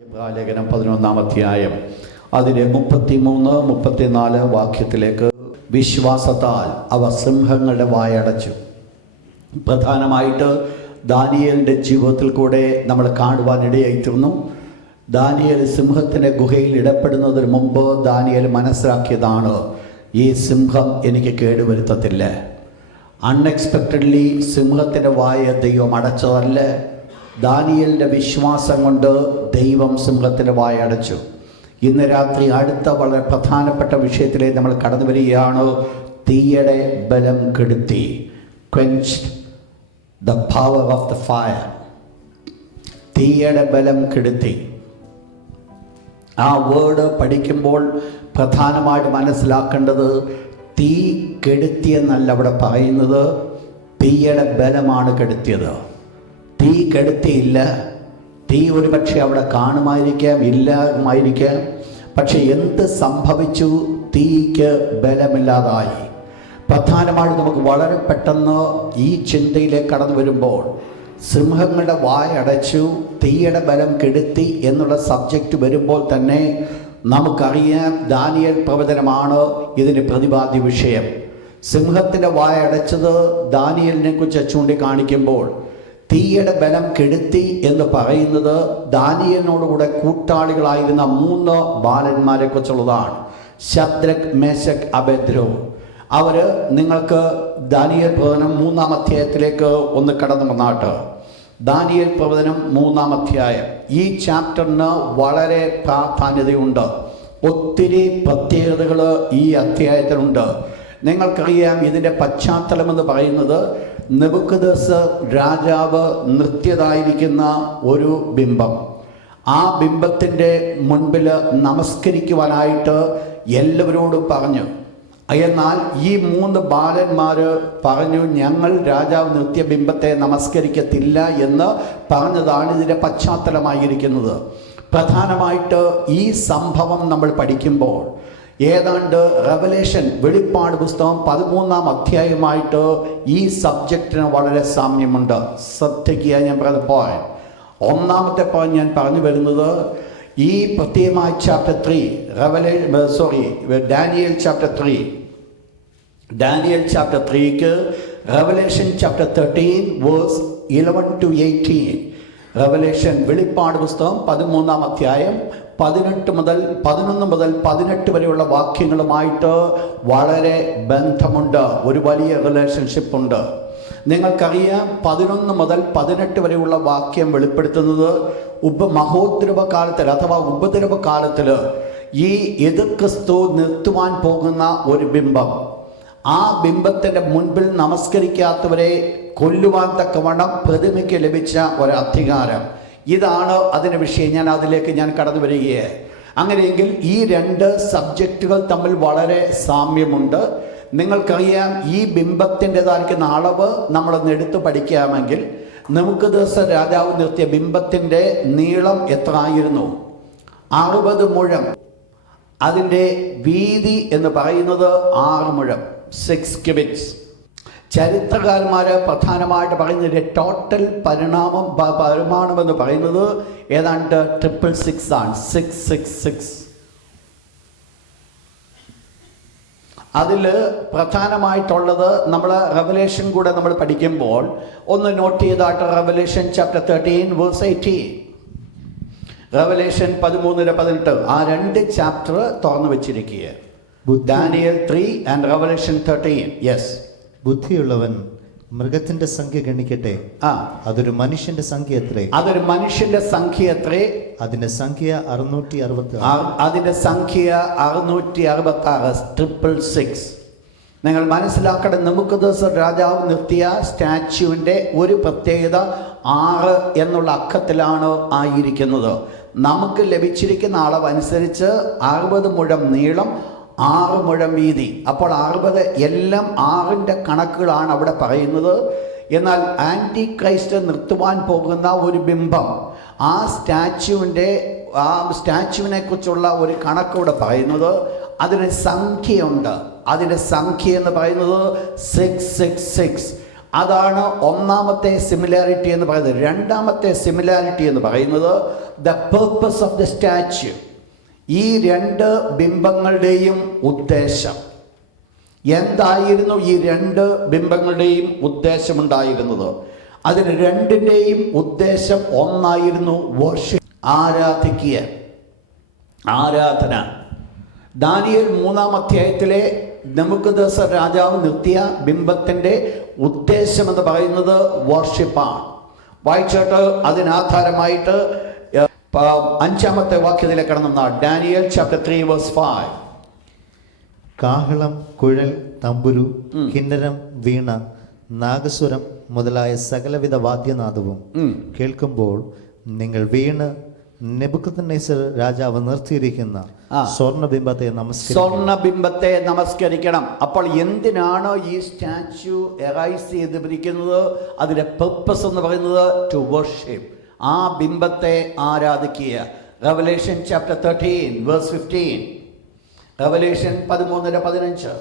ലേഖനം 11-ാം അധ്യായം അതിലെ 33-34 വാക്യത്തിലേക്ക് വിശ്വാസത്താൽ അവ സിംഹങ്ങളുടെ വായടച്ചു. പ്രധാനമായിട്ട് ദാനിയേലിൻ്റെ ജീവിതത്തിൽ കൂടെ നമ്മൾ കാണുവാനിടയായിത്തീർന്നു. ദാനിയേൽ സിംഹത്തിൻ്റെ ഗുഹയിൽ ഇടപെടുന്നതിന് മുമ്പ് ദാനിയേൽ മനസ്സിലാക്കിയതാണ്, ഈ സിംഹം എനിക്ക് കേടുവരുത്തത്തില്ല. അൺഎക്സ്പെക്റ്റഡ്ലി സിംഹത്തിൻ്റെ വായ ദൈവം അടച്ചതല്ല. ദാനിയേലിൻ്റെ വിശ്വാസം കൊണ്ട് ദൈവം സിംഹത്തിൻ്റെ വായ അടച്ചു. ഇന്ന് രാത്രി അടുത്ത വളരെ പ്രധാനപ്പെട്ട വിഷയത്തിലേക്ക് നമ്മൾ കടന്നു വരികയാണ്. തീയുടെ ബലം കെടുത്തി. Quenched the power of the fire. തീയുടെ ബലം കെടുത്തി. ആ വേർഡ് പഠിക്കുമ്പോൾ പ്രധാനമായിട്ട് മനസ്സിലാക്കേണ്ടത് തീ കെടുത്തിയെന്നല്ല അവിടെ പറയുന്നത്, തീയുടെ ബലമാണ് കെടുത്തിയത്. തീ കെടുത്തിയില്ല. തീ ഒരു പക്ഷേ അവിടെ കാണുമായിരിക്കാം, ഇല്ലാമായിരിക്കാം. പക്ഷെ എന്ത് സംഭവിച്ചു? തീക്ക് ബലമില്ലാതായി. പ്രധാനമായിട്ട് നമുക്ക് വളരെ പെട്ടെന്ന് ഈ ചിന്തയിലേക്ക് കടന്നു വരുമ്പോൾ സിംഹങ്ങളുടെ വായ അടച്ചു, തീയുടെ ബലം കെടുത്തി എന്നുള്ള സബ്ജക്റ്റ് വരുമ്പോൾ തന്നെ നമുക്കറിയാം ദാനിയേൽ പ്രവചനമാണ് ഇതിന് പ്രതിപാദ്യ വിഷയം. സിംഹത്തിൻ്റെ വായ അടച്ചത് ദാനിയേലിനെ കുറിച്ച് ചൂണ്ടിക്കാണിക്കുമ്പോൾ തീയുടെ ബലം കെടുത്തി എന്ന് പറയുന്നത് ദാനിയേലിനോടുകൂടെ കൂട്ടാളികളായിരുന്ന 3 ബാലന്മാരെ കുറിച്ചുള്ളതാണ്. ശദ്രക്, മേശക്, അബേദ്നേഗോ. അവർ നിങ്ങൾക്ക് ദാനിയേൽ പ്രവചനം 3-ാം അധ്യായത്തിലേക്ക് ഒന്ന് കടന്നു വന്നാട്ട്. ദാനിയേൽ പ്രവചനം 3-ാം അധ്യായം. ഈ ചാപ്റ്ററിന് വളരെ പ്രാധാന്യതയുണ്ട്. ഒത്തിരി പ്രത്യേകതകൾ ഈ അധ്യായത്തിനുണ്ട്. നിങ്ങൾക്കറിയാം ഇതിൻ്റെ പശ്ചാത്തലമെന്ന് പറയുന്നത് നെബൂഖദ്നേസർ രാജാവ് നിർത്തിയതായിരിക്കുന്ന ഒരു ബിംബം. ആ ബിംബത്തിൻ്റെ മുൻപിൽ നമസ്കരിക്കുവാനായിട്ട് എല്ലാവരോടും പറഞ്ഞു. എന്നാൽ ഈ 3 ബാലന്മാർ പറഞ്ഞു, ഞങ്ങൾ രാജാവ് നിർത്തിയ ബിംബത്തെ നമസ്കരിക്കത്തില്ല എന്ന് പറഞ്ഞതാണ് ഇതിൻ്റെ പശ്ചാത്തലമായിരിക്കുന്നത്. പ്രധാനമായിട്ട് ഈ സംഭവം നമ്മൾ പഠിക്കുമ്പോൾ ഏതാണ്ട് റെവലേഷൻ, വെളിപ്പാട് പുസ്തകം 13-ാം അധ്യായമായിട്ട് ഈ സബ്ജക്റ്റിന് വളരെ സാമ്യമുണ്ട്. ശ്രദ്ധിക്കുക, ഞാൻ പറഞ്ഞ പോയിന്റ്. 1-ാമത്തെ പോയിന്റ് ഞാൻ പറഞ്ഞു വരുന്നത് ഈ പ്രത്യേകമായ chapter 3 Daniel chapter 3. Daniel chapter 3ക്ക് Revelation chapter 13 verse 11 to 18. Revelation വെളിപ്പാട് പുസ്തകം 13-ാം അധ്യായം 11 മുതൽ 18 വരെയുള്ള വാക്യങ്ങളുമായിട്ട് വളരെ ബന്ധമുണ്ട്. ഒരു വലിയ റിലേഷൻഷിപ്പ് ഉണ്ട്. നിങ്ങൾക്കറിയാം 11 മുതൽ 18 വരെയുള്ള വാക്യം വെളിപ്പെടുത്തുന്നത് മഹോദ്രവ കാലത്തിൽ അഥവാ ഉപദ്രവ കാലത്തിൽ ഈ എതിർ ക്രിസ്തു നിർത്തുവാൻ പോകുന്ന ഒരു ബിംബം, ആ ബിംബത്തിൻ്റെ മുൻപിൽ നമസ്കരിക്കാത്തവരെ കൊല്ലുവാൻ തക്കവണ്ണം പ്രതിമയ്ക്ക് ലഭിച്ച ഒരു അധികാരം. ഇതാണ് അതിൻ്റെ വിഷയം. അതിലേക്ക് കടന്നു വരികയാണ്. അങ്ങനെയെങ്കിൽ ഈ 2 സബ്ജക്റ്റുകൾ തമ്മിൽ വളരെ സാമ്യമുണ്ട്. നിങ്ങൾക്കറിയാം ഈ ബിംബത്തിൻ്റെതായിരിക്കുന്ന അളവ് നമ്മളൊന്ന് എടുത്ത് പഠിക്കാമെങ്കിൽ നെബൂഖദ്നേസർ രാജാവ് നിർത്തിയ ബിംബത്തിൻ്റെ നീളം എത്ര ആയിരുന്നു? 60 മുഴം. അതിൻ്റെ വീതി എന്ന് പറയുന്നത് 6 മുഴം, 6 ക്യൂബിറ്റ്സ്. ചരിത്രകാരന്മാർ പ്രധാനമായിട്ട് പറയുന്നത് ടോട്ടൽ പരിമാണമെന്ന് പറയുന്നത് ഏതാണ്ട് 666 ആണ്. 666. അതിൽ പ്രധാനമായിട്ടുള്ളത് നമ്മൾ റെവലേഷൻ കൂടെ നമ്മൾ പഠിക്കുമ്പോൾ ഒന്ന് നോട്ട് ചെയ്തായിട്ട് റെവലേഷൻ ചാപ്റ്റർ 13 വേഴ്സ് 18, റെവലേഷൻ 13-18 ആ 2 ചാപ്റ്റർ തുറന്നു വെച്ചിരിക്കുക. Daniel 3 and Revelation 13. യെസ്. ബുദ്ധിയുള്ളവൻ മൃഗത്തിന്റെ സംഖ്യ ഗണിക്കട്ടെ. അതൊരു മനുഷ്യന്റെ സംഖ്യ എത്രേ? അതൊരു മനുഷ്യന്റെ സംഖ്യ എത്രേ? അതിന്റെ സംഖ്യ 666. അതിന്റെ സംഖ്യ 666, 666. നിങ്ങൾ മനസ്സിലാക്കണം, നെബൂഖദ്നേസർ രാജാവ് നിർത്തിയ സ്റ്റാച്യുവിൻ്റെ ഒരു പ്രത്യേകത 6 എന്നുള്ള അക്കത്തിലാണ് ആയിരിക്കുന്നത്. നമുക്ക് ലഭിച്ചിരിക്കുന്ന അളവനുസരിച്ച് 60 മുഴം നീളം, 6 മുഴം വീതി. അപ്പോൾ 60 എല്ലാം 6ൻ്റെ കണക്കുകളാണ് അവിടെ പറയുന്നത്. എന്നാൽ ആൻറ്റി ക്രൈസ്റ്റ് നിർത്തുവാൻ പോകുന്ന ഒരു ബിംബം, ആ സ്റ്റാച്യുവിനെ കുറിച്ചുള്ള ഒരു കണക്കോടെ പറയുന്നത് അതിന് സംഖ്യയുണ്ട്. അതിൻ്റെ സംഖ്യ എന്ന് പറയുന്നത് 666. അതാണ് ഒന്നാമത്തെ സിമിലാരിറ്റി എന്ന് പറയുന്നത്. രണ്ടാമത്തെ സിമിലാരിറ്റി എന്ന് പറയുന്നത് the purpose of the statue. ഈ രണ്ട് ബിംബങ്ങളുടെയും ഉദ്ദേശം എന്തായിരുന്നു? ഈ രണ്ട് ബിംബങ്ങളുടെയും ഉദ്ദേശമുണ്ടായിരുന്നത്, അതിന് രണ്ടിൻ്റെയും ഉദ്ദേശം ഒന്നായിരുന്നു, വർഷിപ്പ്, ആരാധിക്കുക, ആരാധന. ദാനിയേൽ 3-ാം അധ്യായത്തിലെ നെബൂഖദ്നേസർ രാജാവ് നിർത്തിയ ബിംബത്തിൻ്റെ ഉദ്ദേശം എന്ന് പറയുന്നത് വർഷിപ്പാണ്. വായിച്ചിട്ട് അതിനാധാരമായിട്ട് 5-ാമത്തെ വാക്യത്തിലേക്ക് കടന്ന ഡാനിയേൽ ചാപ്റ്റർ 3 വേഴ്സ് 5. കാഹളം, കുഴൽ, തമ്പുരു, കിന്നരം, വീണ, നാഗസ്വരം മുതലായ സകലവിധ വാദ്യനാദവും കേൾക്കുമ്പോൾ നിങ്ങൾ വീണ് നെബൂഖദ്നേസർ രാജാവ് നിർത്തിയിരിക്കുന്ന സ്വർണ്ണബിംബത്തെ നമസ്കരിക്കണം. അപ്പോൾ എന്തിനാണ് ഈ സ്റ്റാച്യു എറൈസ് ചെയ്തിരിക്കുന്നത്? അതിന്റെ പർപ്പസ് എന്ന് പറയുന്നത് ടു വർഷിപ്പ്, ആ ബിംബത്തെ ആരാധിക്കുക. Revelation chapter 13 verse 15. റെവലേഷൻ 13:15.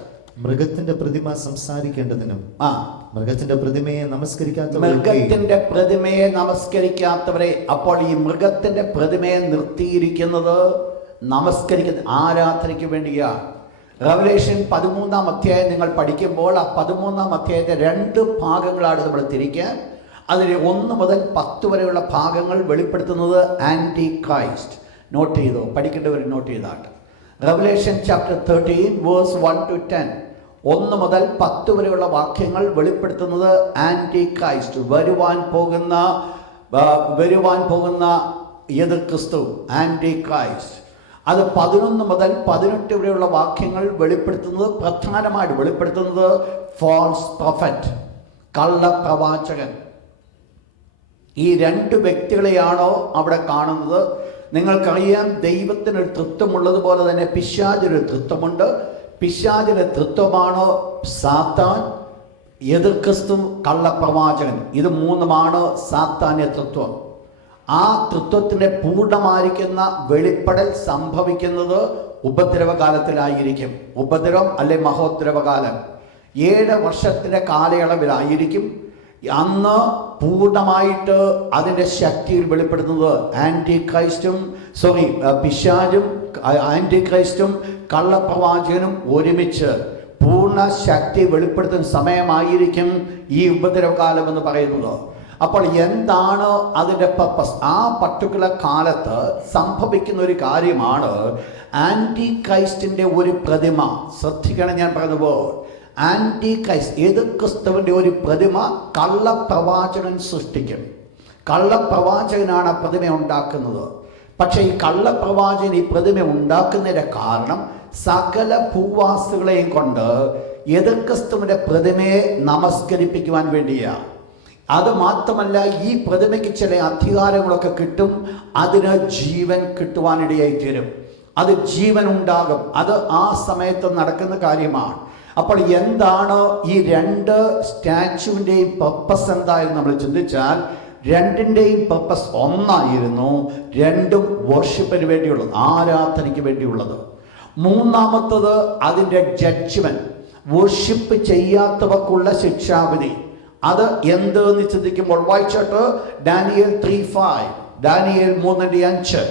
മൃഗത്തിന്റെ പ്രതിമ സംസാരിക്കേണ്ടതിനും മൃഗത്തിന്റെ പ്രതിമയെ നമസ്കരിക്കാത്തവരെ, അപ്പോൾ ഈ മൃഗത്തിന്റെ പ്രതിമയെ നിർത്തിയിരിക്കുന്നത് നമസ്കരിക്കുന്ന ആരാധനയ്ക്ക് വേണ്ടിയാണ്. റെവലേഷൻ 13-ാം അധ്യായം നിങ്ങൾ പഠിക്കുമ്പോൾ ആ 13-ാം അധ്യായത്തെ 2 ഭാഗങ്ങളാണ് നമ്മൾ തിരിക്കുക. അതിൽ 1 മുതൽ 10 വരെയുള്ള ഭാഗങ്ങൾ വെളിപ്പെടുത്തുന്നത് ആന്റി ക്രൈസ്റ്റ്. നോട്ട് ചെയ്തോ, പഠിക്കേണ്ടവർ നോട്ട് ചെയ്താട്ട്. റെവലേഷൻ ചാപ്റ്റർ 13 വേഴ്സ് 1 to 10, 1 മുതൽ 10 വരെയുള്ള വാക്യങ്ങൾ വെളിപ്പെടുത്തുന്നത് ആന്റി ക്രൈസ്റ്റ്, വരുവാൻ പോകുന്ന എതിർ ക്രിസ്തു, ആന്റി ക്രൈസ്റ്റ്. അത് 11 മുതൽ 18 വരെയുള്ള വാക്യങ്ങൾ വെളിപ്പെടുത്തുന്നത്, പ്രധാനമായിട്ട് വെളിപ്പെടുത്തുന്നത് ഫാൾസ് പ്രൊഫറ്റ്, കള്ളപ്രവാചകൻ. ഈ 2 വ്യക്തികളെയാണോ അവിടെ കാണുന്നത്? നിങ്ങൾക്കറിയാം, ദൈവത്തിനൊരു തൃത്വമുള്ളതുപോലെ തന്നെ പിശാചിനൊരു തൃത്വമുണ്ട്. പിശാചിന്റെ തൃത്വമാണ് സാത്താൻ, എതിർ ക്രിസ്തു, കള്ളപ്രവാചകൻ. ഇത് 3-മാണ് സാത്താന്യ തൃത്വം. ആ തൃത്വത്തിൻ്റെ പൂർണ്ണമായിരിക്കുന്ന വെളിപ്പെടൽ സംഭവിക്കുന്നത് ഉപദ്രവകാലത്തിലായിരിക്കും. ഉപദ്രവം അല്ലെ മഹോദ്രവകാലം 7 വർഷത്തിൻ്റെ കാലയളവിലായിരിക്കും. അന്ന് പൂർണ്ണമായിട്ട് അതിൻ്റെ ശക്തിയിൽ വെളിപ്പെടുന്നത് പിശാചും ആന്റി ക്രൈസ്റ്റും കള്ളപ്രവാചകനും ഒരുമിച്ച് പൂർണ്ണ ശക്തി വെളിപ്പെടുത്തുന്ന സമയമായിരിക്കും ഈ ഉപദ്രവകാലം എന്ന് പറയുന്നത്. അപ്പോൾ എന്താണ് അതിൻ്റെ പർപ്പസ്? ആ പർട്ടിക്കുലർ കാലത്ത് സംഭവിക്കുന്ന ഒരു കാര്യമാണ് ആന്റി ക്രൈസ്റ്റിൻ്റെ ഒരു പ്രതിമ. ശ്രദ്ധിക്കണം ഞാൻ പറഞ്ഞപ്പോൾ, ആന്റി ക്രൈസ്റ്റ്, എതിർ ക്രിസ്തുവിൻ്റെ ഒരു പ്രതിമ കള്ളപ്രവാചകൻ സൃഷ്ടിക്കും. കള്ളപ്രവാചകനാണ് ആ പ്രതിമ ഉണ്ടാക്കുന്നത്. പക്ഷേ ഈ കള്ളപ്രവാചകൻ ഈ പ്രതിമ ഉണ്ടാക്കുന്നതിൻ്റെ കാരണം സകല ഭൂവാസികളെയും കൊണ്ട് എതിർ ക്രിസ്തുവിൻ്റെ പ്രതിമയെ നമസ്കരിപ്പിക്കുവാൻ വേണ്ടിയാണ്. അത് മാത്രമല്ല, ഈ പ്രതിമയ്ക്ക് ചില അധികാരങ്ങളൊക്കെ കിട്ടും. അതിന് ജീവൻ കിട്ടുവാനിടയായി തീരും. അത് ജീവൻ ഉണ്ടാകും. അത് ആ സമയത്ത് നടക്കുന്ന കാര്യമാണ്. അപ്പോൾ എന്താണ് ഈ 2 സ്റ്റാച്യുവിൻ്റെയും പർപ്പസ് എന്തായിരുന്നു നമ്മൾ ചിന്തിച്ചാൽ, 2ൻ്റെയും പർപ്പസ് ഒന്നായിരുന്നു. 2ഉം വർഷിപ്പിന് വേണ്ടിയുള്ളത്, ആരാധനയ്ക്ക് വേണ്ടിയുള്ളത്. 3-ാമത്തത് അതിൻ്റെ ജഡ്ജ്മെന്റ്, വർഷിപ്പ് ചെയ്യാത്തവർക്കുള്ള ശിക്ഷാവിധി. അത് എന്തെന്ന് ചിന്തിക്കുമ്പോൾ വായിച്ചോട്ട് ഡാനിയേൽ 3:5, ഡാനിയേൽ 3:5.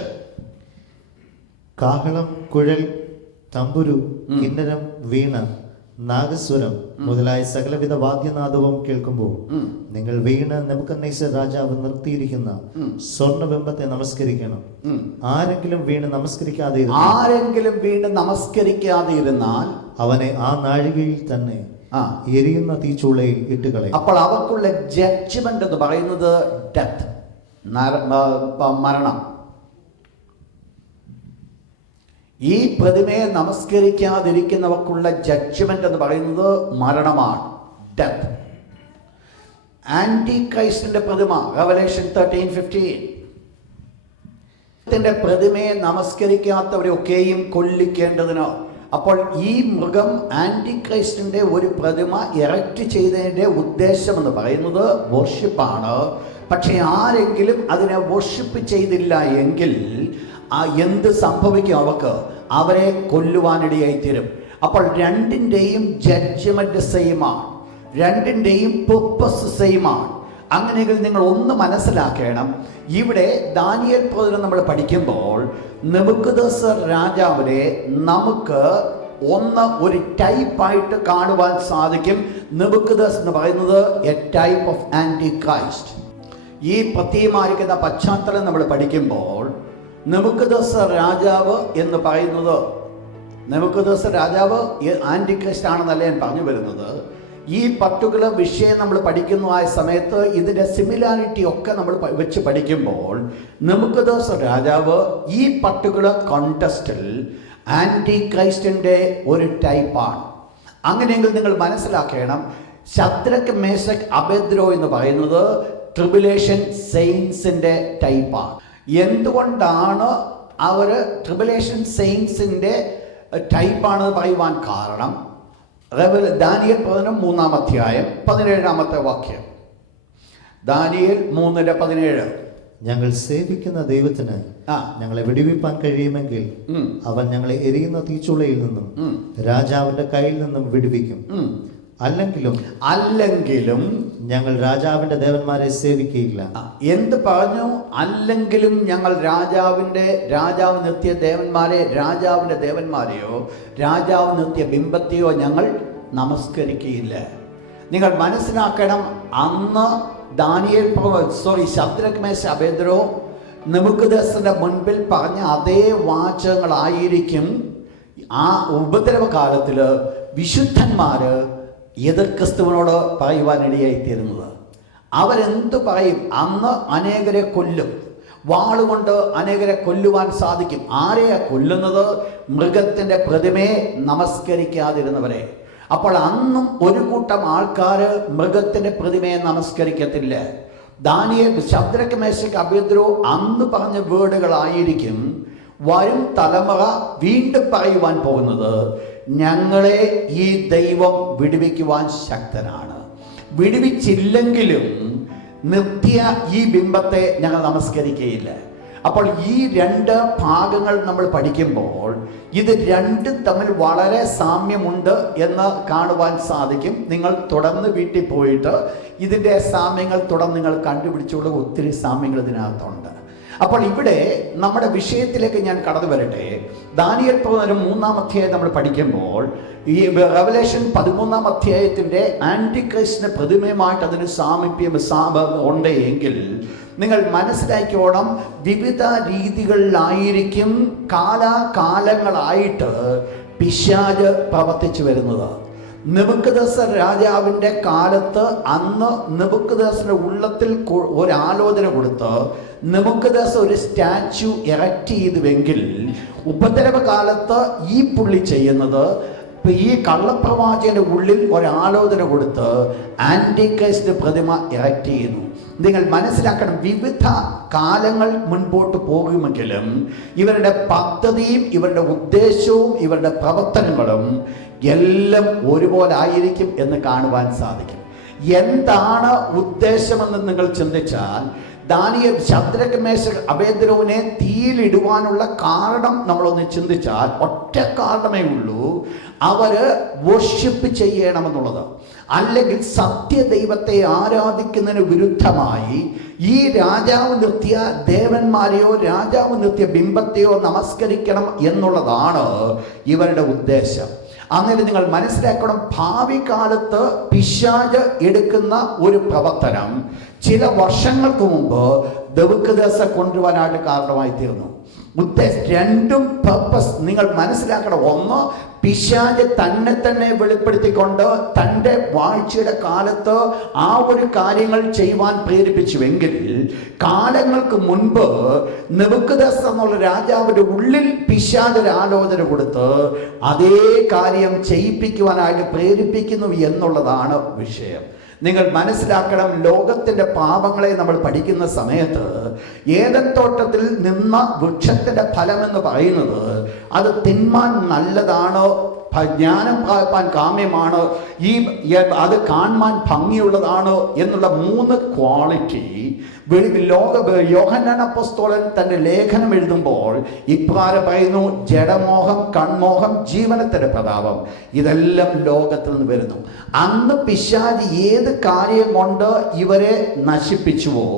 കാഹളം, കുഴൽ, തമ്പുരു, കിന്നരം, വീണ, നാഗസ്വരം മുതലായ സകലവിധ വാദ്യനാദവും കേൾക്കുമ്പോൾ നിങ്ങൾ വീണ് നെബൂഖദ്നേസർ രാജാവ് നിർത്തിയിരിക്കുന്ന സ്വർണ്ണബിംബത്തെ നമസ്കരിക്കണം. ആരെങ്കിലും വീണ് നമസ്കരിക്കാതിരുന്നാൽ അവനെ ആ നാഴികയിൽ തന്നെ എരിയുന്ന തീച്ചൂളയിൽ ഇട്ടുകളയും. അപ്പോൾ അവർക്കുള്ള ജഡ്ജ്മെന്റ് എന്ന് പറയുന്നത് ഡെത്ത്, മരണം. ഈ പ്രതിമയെ നമസ്കരിക്കാതിരിക്കുന്നവർക്കുള്ള ജഡ്ജ്മെന്റ് എന്ന് പറയുന്നത് മരണമാണ്, ഡെത്ത്. ആന്റി ക്രൈസ്റ്റിന്റെ പ്രതിമ, റെവലേഷൻ 13:15, പ്രതിമയെ നമസ്കരിക്കാത്തവരെയൊക്കെയും കൊല്ലിക്കേണ്ടതിനോ. അപ്പോൾ ഈ മൃഗം, ആന്റി ക്രൈസ്റ്റിന്റെ ഒരു പ്രതിമ എറക്റ്റ് ചെയ്തതിൻ്റെ ഉദ്ദേശം എന്ന് പറയുന്നത് വർഷിപ്പാണ്. പക്ഷേ ആരെങ്കിലും അതിനെ വർഷിപ്പ് ചെയ്തില്ല എങ്കിൽ എന്ത് സംഭവിക്കും? അവരെ കൊല്ലുവാനിടയായി തീരും. അപ്പോൾ 2ൻ്റെയും ജഡ്ജ്മെന്റ് സെയിമാണ്. രണ്ടിൻ്റെയും പർപ്പസ് സെയിമാണ്. അങ്ങനെയെങ്കിൽ നിങ്ങൾ ഒന്ന് മനസ്സിലാക്കണം, ഇവിടെ ദാനിയേൽ പ്രവചനം നമ്മൾ പഠിക്കുമ്പോൾ നെബൂഖദ്നേസർ രാജാവിനെ നമുക്ക് ഒരു ടൈപ്പായിട്ട് കാണുവാൻ സാധിക്കും. നെബൂഖദ്നേസർ എന്ന് പറയുന്നത് a type of Antichrist. ഈ പ്രത്യയമായിരിക്കുന്ന പശ്ചാത്തലം നമ്മൾ പഠിക്കുമ്പോൾ നെബൂഖദ്നേസർ രാജാവ് എന്ന് പറയുന്നത്, നെബൂഖദ്നേസർ രാജാവ് ആന്റി ക്രൈസ്റ്റ് ആണെന്നല്ല ഞാൻ പറഞ്ഞു വരുന്നത്. ഈ പർട്ടിക്കുലർ വിഷയം നമ്മൾ പഠിക്കുന്നതായ സമയത്ത് ഇതിൻ്റെ സിമിലാരിറ്റി ഒക്കെ നമ്മൾ വെച്ച് പഠിക്കുമ്പോൾ നെബൂഖദ്നേസർ രാജാവ് ഈ പർട്ടിക്കുലർ കോണ്ടെസ്റ്റിൽ ആന്റി ക്രൈസ്റ്റിൻ്റെ ഒരു ടൈപ്പാണ്. അങ്ങനെയെങ്കിൽ നിങ്ങൾ മനസ്സിലാക്കണം, ശദ്രക്, മേശക്, അബേദ്നേഗോ എന്ന് പറയുന്നത് ട്രിബുലേഷൻ സെയിൻസിൻ്റെ ടൈപ്പാണ്. എന്തുകൊണ്ടാണ് അവർ ട്രിബുലേഷൻ സെയിൻസിൻ്റെ ടൈപ്പാണെന്ന് പറയുവാൻ കാരണം, ദാനിയേൽ പ്രവചനം 3-ാം അധ്യായം 17-ാമത്തെ വാക്യം. ദാനിയേൽ 3:17. ഞങ്ങൾ സേവിക്കുന്ന ദൈവത്തിന് ഞങ്ങളെ വെടിവെപ്പാൻ കഴിയുമെങ്കിൽ അവൻ ഞങ്ങളെ എരിയുന്ന തീച്ചുളയിൽ നിന്നും രാജാവിന്റെ കയ്യിൽ നിന്നും വിടുവിക്കും. അല്ലെങ്കിലും ഞങ്ങൾ രാജാവിന്റെ ദേവന്മാരെ സേവിക്കുകയില്ല. എന്ത് പറഞ്ഞു? അല്ലെങ്കിലും ഞങ്ങൾ രാജാവ് നിർത്തിയ ദേവന്മാരെ, രാജാവിന്റെ ദേവന്മാരെയോ രാജാവ് നിർത്തിയ ബിംബത്തെയോ ഞങ്ങൾ നമസ്കരിക്കുകയില്ല. നിങ്ങൾ മനസ്സിലാക്കണം, അന്ന് ശദ്രക്, മേശക്, അബേദ്നേഗോ നെബൂഖദ്നേസറിന്റെ മുൻപിൽ പറഞ്ഞ അതേ വാചകങ്ങളായിരിക്കും ആ ഉപദ്രവകാലത്തിൽ വിശുദ്ധന്മാര് എതിർ ക്രിസ്തുവിനോട് പറയുവാനിടയായിത്തീരുന്നത്. അവരെന്തു പറയും? അന്ന് അനേകരെ കൊല്ലും, വാളുകൊണ്ട് അനേകരെ കൊല്ലുവാൻ സാധിക്കും. ആരെയാ കൊല്ലുന്നത്? മൃഗത്തിൻ്റെ പ്രതിമയെ നമസ്കരിക്കാതിരുന്നവരെ. അപ്പോൾ അന്നും ഒരു കൂട്ടം ആൾക്കാർ മൃഗത്തിൻ്റെ പ്രതിമയെ നമസ്കരിക്കത്തില്ല. ദാനിയേൽ, ശദ്രക്, മേശക്, അബേദ്നേഗോ അന്ന് പറഞ്ഞ വേർഡുകളായിരിക്കും വരും തലമുറ വീണ്ടും പറയുവാൻ പോകുന്നത്. ഞങ്ങളെ ഈ ദൈവം വിടുവിക്കുവാൻ ശക്തനാണ്. വിടുവിച്ചില്ലെങ്കിലും നിർത്തിയ ഈ ബിംബത്തെ ഞങ്ങൾ നമസ്കരിക്കുകയില്ല. അപ്പോൾ ഈ രണ്ട് ഭാഗങ്ങൾ നമ്മൾ പഠിക്കുമ്പോൾ ഇത് രണ്ടും തമ്മിൽ വളരെ സാമ്യമുണ്ട് എന്ന് കാണുവാൻ സാധിക്കും. നിങ്ങൾ തുടർന്ന് വീട്ടിൽ പോയിട്ട് ഇതിൻ്റെ സാമ്യങ്ങൾ തുടർന്ന് നിങ്ങൾ കണ്ടുപിടിച്ചുള്ള ഒത്തിരി സാമ്യങ്ങൾ ഇതിനകത്തുണ്ട്. അപ്പോൾ ഇവിടെ നമ്മുടെ വിഷയത്തിലേക്ക് ഞാൻ കടന്നു വരട്ടെ. ദാനിയേൽ പ്രവചനം 3-ാം അധ്യായം നമ്മൾ പഠിക്കുമ്പോൾ ഈ റെവലേഷൻ 13-ാം അധ്യായത്തിൻ്റെ ആന്റി ക്രൈസ്റ്റിന്റെ പ്രതിമയുമായിട്ട് അതിന് സാമീപ്യം ഉണ്ട് എങ്കിൽ നിങ്ങൾ മനസ്സിലാക്കിയോണം, വിവിധ രീതികളിലായിരിക്കും കാലാകാലങ്ങളായിട്ട് പിശാച് പ്രവർത്തിച്ചു വരുന്നത്. നെബൂഖദ്നേസർ രാജാവിൻ്റെ കാലത്ത് അന്ന് നെബൂഖദ്നേസറിന്റെ ഉള്ളത്തിൽ ഒരാലോചന കൊടുത്ത് നെബൂഖദ്നേസർ ഒരു സ്റ്റാച്യു എറക്റ്റ് ചെയ്തുവെങ്കിൽ, ഉപദ്രവകാലത്ത് ഈ പുള്ളി ചെയ്യുന്നത് ഈ കള്ളപ്രവാചകന്റെ ഉള്ളിൽ ഒരാലോചന കൊടുത്ത് ആന്റി ക്രൈസ്റ്റ് പ്രതിമ എറക്റ്റ് ചെയ്യുന്നു. നിങ്ങൾ മനസ്സിലാക്കണം, വിവിധ കാലങ്ങൾ മുൻപോട്ട് പോകുമെങ്കിലും ഇവരുടെ പദ്ധതിയും ഇവരുടെ ഉദ്ദേശവും ഇവരുടെ പ്രവർത്തനങ്ങളും എല്ലാം ഒരുപോലെ ആയിരിക്കും എന്ന് കാണുവാൻ സാധിക്കും. എന്താണ് ഉദ്ദേശമെന്ന് നിങ്ങൾ ചിന്തിച്ചാൽ, ദാനിയേൽ, ശദ്രക്, മേശക്, അബേദ്നേഗോവിനെ തീയിലിടുവാനുള്ള കാരണം നമ്മളൊന്ന് ചിന്തിച്ചാൽ ഒറ്റ കാരണമേ ഉള്ളൂ, അവര് വർഷിപ്പ് ചെയ്യണമെന്നുള്ളത്. അല്ലെങ്കിൽ സത്യദൈവത്തെ ആരാധിക്കുന്നതിന് വിരുദ്ധമായി ഈ രാജാവ് നിർത്തിയ ദേവന്മാരെയോ രാജാവ് നിർത്തിയ ബിംബത്തെയോ നമസ്കരിക്കണം എന്നുള്ളതാണ് ഇവരുടെ ഉദ്ദേശം. അങ്ങനെ നിങ്ങൾ മനസ്സിലാക്കണം, ഭാവി കാലത്ത് പിശാച് എടുക്കുന്ന ഒരു പ്രവർത്തനം ചില വർഷങ്ങൾക്ക് മുമ്പ് നെബൂഖദ്നേസർ കൊണ്ടുവരാനായിട്ട് കാരണമായി തീർന്നു. രണ്ടും പർപ്പസ് നിങ്ങൾ മനസ്സിലാക്കണം. ഒന്ന്, പിശാച് തന്നെ വെളിപ്പെടുത്തിക്കൊണ്ട് തൻ്റെ വാഴ്ചയുടെ കാലത്ത് ആ ഒരു കാര്യങ്ങൾ ചെയ്യുവാൻ പ്രേരിപ്പിച്ചുവെങ്കിൽ, കാലങ്ങൾക്ക് മുൻപ് നെബൂഖദ്നേസർ എന്നുള്ള രാജാവിൻ്റെ ഉള്ളിൽ പിശാച് ഒരു ആലോചന കൊടുത്ത് അതേ കാര്യം ചെയ്യിപ്പിക്കുവാനായിട്ട് പ്രേരിപ്പിക്കുന്നു എന്നുള്ളതാണ് വിഷയം. നിങ്ങൾ മനസ്സിലാക്കണം, ലോകത്തിൻ്റെ പാപങ്ങളെ നമ്മൾ പഠിക്കുന്ന സമയത്ത് ഏദൻ തോട്ടത്തിൽ നിന്ന വൃക്ഷത്തിൻ്റെ ഫലം എന്ന് പറയുന്നത് അത് തിന്മാൻ നല്ലതാണോ ജ്ഞാനം പ്രാപിപ്പാൻ കാമ്യമാണ്, അത് കാണാൻ ഭംഗിയുള്ളതാണ് എന്നുള്ള 3 ക്വാളിറ്റി യോഹന്നാൻ അപ്പോസ്തലൻ തന്റെ ലേഖനം എഴുതുമ്പോൾ ഇപ്രകാരം പറയുന്നു: ജഡമോഹം, കൺമോഹം, ജീവനത്തിന്റെ പ്രതാപം, ഇതെല്ലാം ലോകത്തിൽ നിന്ന് വരുന്നു. അന്ന് പിശാച് ഏത് കാര്യം കൊണ്ട് ഇവരെ നശിപ്പിച്ചുവോ,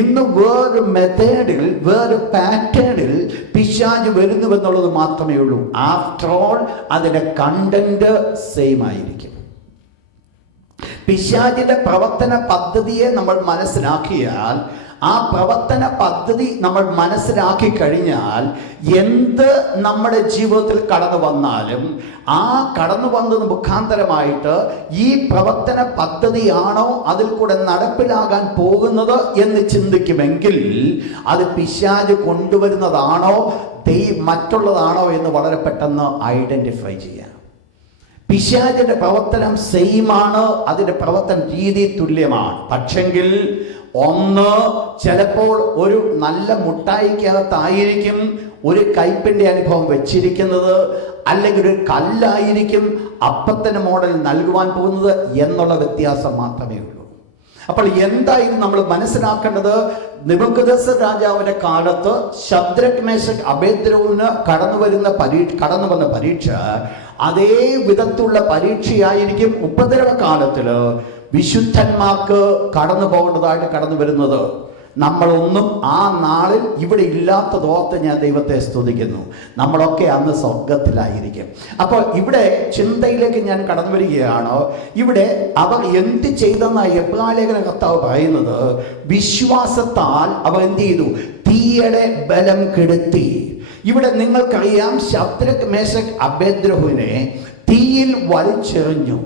ഇന്ന് വേറൊരു മെത്തേഡിൽ, വേറൊരു പാറ്റേണിൽ പിശാച് വരുന്നുവെന്നുള്ളത് മാത്രമേ ഉള്ളൂ. ആഫ്റ്റർ ഓൾ അതിന്റെ കണ്ടന്റ് സെയിം ആയിരിക്കും. പിശാചിന്റെ പ്രവർത്തന പദ്ധതിയെ നമ്മൾ മനസ്സിലാക്കിയാൽ, ആ പ്രവർത്തന പദ്ധതി നമ്മൾ മനസ്സിലാക്കി കഴിഞ്ഞാൽ, എന്ത് നമ്മുടെ ജീവിതത്തിൽ കടന്നു വന്നാലും ആ കടന്നു വന്നത് മുഖാന്തരമായിട്ട് ഈ പ്രവർത്തന പദ്ധതിയാണോ അതിൽ കൂടെ നടപ്പിലാകാൻ പോകുന്നത് എന്ന് ചിന്തിക്കുമെങ്കിൽ അത് പിശാച് കൊണ്ടുവരുന്നതാണോ മറ്റുള്ളതാണോ എന്ന് വളരെ പെട്ടെന്ന് ഐഡന്റിഫൈ ചെയ്യാം. പിശാചിന്റെ പ്രവർത്തനം സെയിമാണ്, അതിന്റെ പ്രവർത്തന രീതി തുല്യമാണ്. പക്ഷെങ്കിൽ ഒന്ന് ചിലപ്പോൾ ഒരു നല്ല മുട്ടായിക്കകത്തായിരിക്കും ഒരു കയ്പിന്റെ അനുഭവം വെച്ചിരിക്കുന്നത്, അല്ലെങ്കിൽ ഒരു കല്ലായിരിക്കും അപ്പത്തിന് മോഡൽ നൽകുവാൻ പോകുന്നത് എന്നുള്ള വ്യത്യാസം മാത്രമേ ഉള്ളൂ. അപ്പോൾ എന്തായാലും നമ്മൾ മനസ്സിലാക്കേണ്ടത്, നെബൂഖദ്നേസർ രാജാവിന്റെ കാലത്ത് ശദ്രക്, മേശക്, അബേദ്നെഗോവിന് കടന്നു വന്ന പരീക്ഷ അതേ വിധത്തിലുള്ള പരീക്ഷയായിരിക്കും ഉപദ്രവ കാലത്തില് വിശുദ്ധന്മാർക്ക് കടന്നു പോകേണ്ടതായിട്ട് കടന്നു വരുന്നത്. നമ്മളൊന്നും ആ നാളിൽ ഇവിടെ ഇല്ലാത്തതോർത്ത് ഞാൻ ദൈവത്തെ സ്തുതിക്കുന്നു. നമ്മളൊക്കെ അന്ന് സ്വർഗത്തിലായിരിക്കും. അപ്പോൾ ഇവിടെ ചിന്തയിലേക്ക് ഞാൻ കടന്നു വരികയാണ്. ഇവിടെ അവർ എന്ത് ചെയ്തെന്ന എബ്രായലേഖന കർത്താവ് പറയുന്നത്, വിശ്വാസത്താൽ അവർ എന്ത് ചെയ്തു? തീയുടെ ബലം കെടുത്തി. ഇവിടെ നിങ്ങൾക്കറിയാം, ശദ്രക്, മേശക്, അബേദ്നെഗോവിനെ തീയിൽ വലിച്ചെറിഞ്ഞു.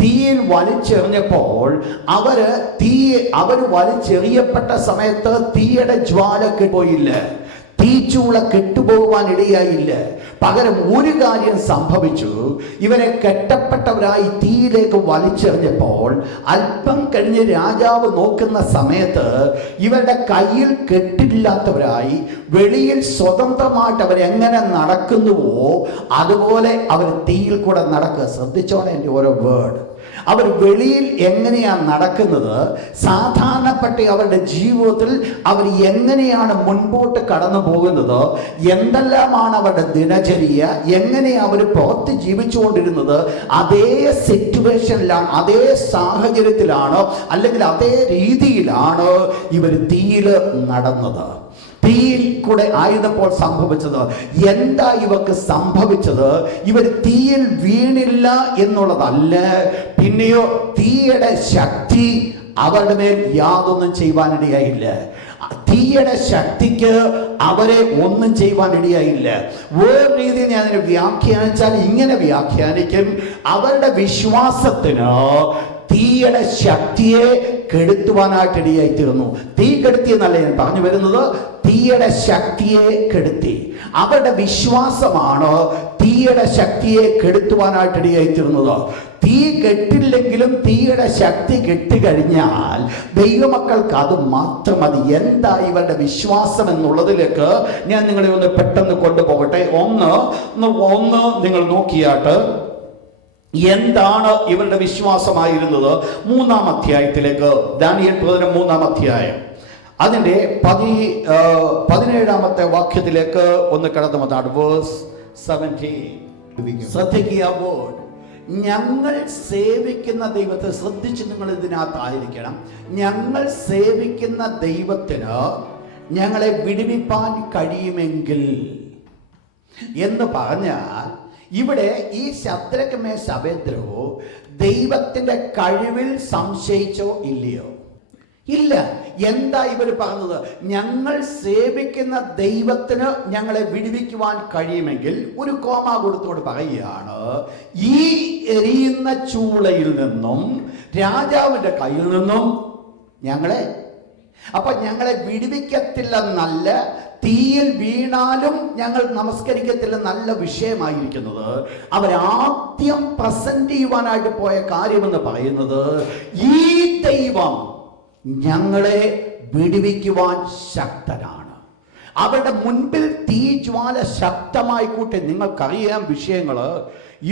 തീയിൽ വലിച്ചെറിഞ്ഞപ്പോൾ അവർ വലിച്ചെറിയപ്പെട്ട സമയത്ത് തീയുടെ ജ്വാല കെട്ടുപോയില്ല, തീച്ചൂള കെട്ടുപോകുവാൻ ഇടയായില്ല. പകരം ഒരു കാര്യം സംഭവിച്ചു. ഇവരെ കെട്ടപ്പെട്ടവരായി തീയിലേക്ക് വലിച്ചെറിഞ്ഞപ്പോൾ അല്പം കഴിഞ്ഞ് രാജാവ് നോക്കുന്ന സമയത്ത് ഇവരുടെ കയ്യിൽ കെട്ടില്ലാത്തവരായി വെളിയിൽ സ്വതന്ത്രമായിട്ട് അവരെങ്ങനെ നടക്കുന്നുവോ അതുപോലെ അവർ തീയിൽ കൂടെ നടക്കുക. ശ്രദ്ധിച്ചോളെ എൻ്റെ ഓരോ വേർഡ്. അവർ വെളിയിൽ എങ്ങനെയാണ് നടക്കുന്നത്, സാധാരണപ്പെട്ട അവരുടെ ജീവിതത്തിൽ അവർ എങ്ങനെയാണ് മുൻപോട്ട് കടന്നു പോകുന്നത്, എന്തെല്ലാമാണ് അവരുടെ ദിനചര്യ, എങ്ങനെ അവർ പുറത്ത് ജീവിച്ചുകൊണ്ടിരുന്നത്, അതേ സിറ്റുവേഷനിലാണ്, അതേ സാഹചര്യത്തിലാണ്, അല്ലെങ്കിൽ അതേ രീതിയിലാണ് ഇവർ തീയിൽ നടന്നത്. തീയിൽ കൂടെ ആയപ്പോൾ സംഭവിച്ചത് എന്താ? ഇവർക്ക് സംഭവിച്ചത് ഇവർ തീയിൽ വീണില്ല എന്നുള്ളതല്ല, പിന്നെയോ തീയുടെ ശക്തി അവരുടെ മേൽ യാതൊന്നും ചെയ്യുവാനിടയായില്ല. തീയുടെ ശക്തിക്ക് അവരെ ഒന്നും ചെയ്യുവാനിടയായില്ല. വേറെ രീതിയിൽ ഞാൻ അതിനെ വ്യാഖ്യാനിച്ചാൽ ഇങ്ങനെ വ്യാഖ്യാനിക്കും: അവരുടെ വിശ്വാസത്തിന് തീയുടെ ശക്തിയെ കെടുത്തുവാനായിട്ട് ഇടയായി തീർന്നു. തീ കെടുത്തി എന്നല്ല ഞാൻ പറഞ്ഞു വരുന്നത്, തീയുടെ ശക്തിയെ കെടുത്തി. അവരുടെ വിശ്വാസമാണ് തീയുടെ ശക്തിയെ കെടുത്തുവാനായിട്ട് ഇടയായി തീർന്നത്. തീ കെട്ടില്ലെങ്കിലും തീയുടെ ശക്തി കെട്ടിക്കഴിഞ്ഞാൽ ദൈവമക്കൾക്ക് അത് മാത്രം മതി. എന്താ ഇവരുടെ വിശ്വാസം എന്നുള്ളതിലേക്ക് ഞാൻ നിങ്ങളെ ഒന്ന് പെട്ടെന്ന് കൊണ്ടുപോകട്ടെ. ഒന്ന് നിങ്ങൾ നോക്കിയാട്ട് എന്താണ് ഇവരുടെ വിശ്വാസമായിരുന്നത്? 3-ാം അധ്യായത്തിലേക്ക്, ദാനിയേൽ 3-ാം അധ്യായം അതിൻ്റെ 17-ാമത്തെ വാക്യത്തിലേക്ക് ഒന്ന് കടന്നു വന്നാണ്. വേഴ്സ് 17. ശ്രദ്ധിക്കുക. വേർഡ് ഞങ്ങൾ സേവിക്കുന്ന ദൈവത്തെ ശ്രദ്ധിച്ച് നിങ്ങൾ ഇതിനകത്തായിരിക്കണം. ഞങ്ങൾ സേവിക്കുന്ന ദൈവത്തിന് ഞങ്ങളെ വിടുവിപ്പാൻ കഴിയുമെങ്കിൽ എന്ന് പറഞ്ഞാൽ, ഇവിടെ ഈ ശദ്രക്, മേശക്, അബേദ്നെഗോ ദൈവത്തിന്റെ കഴിവിൽ സംശയിച്ചോ ഇല്ലയോ? ഇല്ല. എന്താ ഇവർ പറഞ്ഞത്? ഞങ്ങൾ സേവിക്കുന്ന ദൈവത്തിന് ഞങ്ങളെ വിടുവിക്കുവാൻ കഴിയുമെങ്കിൽ, ഒരു കോമ കൊടുത്തോട് പറയുകയാണ്, ഈ എരിയുന്ന ചൂളയിൽ നിന്നും രാജാവിന്റെ കയ്യിൽ നിന്നും ഞങ്ങളെ വിടുവിക്കത്തില്ലെന്നല്ല, തീയിൽ വീണാലും ഞങ്ങൾ നമസ്കരിക്കത്തില്ല നല്ല വിഷയമായിരിക്കുന്നത്. അവരാദ്യം പ്രസന്റ് ചെയ്യുവാനായിട്ട് പോയ കാര്യമെന്ന് പറയുന്നത്, ഈ ദൈവം ഞങ്ങളെ വിടുവിക്കുവാൻ ശക്തനാണ്. അവരുടെ മുൻപിൽ തീ ജ്വാല ശക്തമായി കൂട്ടി. നിങ്ങൾക്കറിയാം വിഷയങ്ങൾ.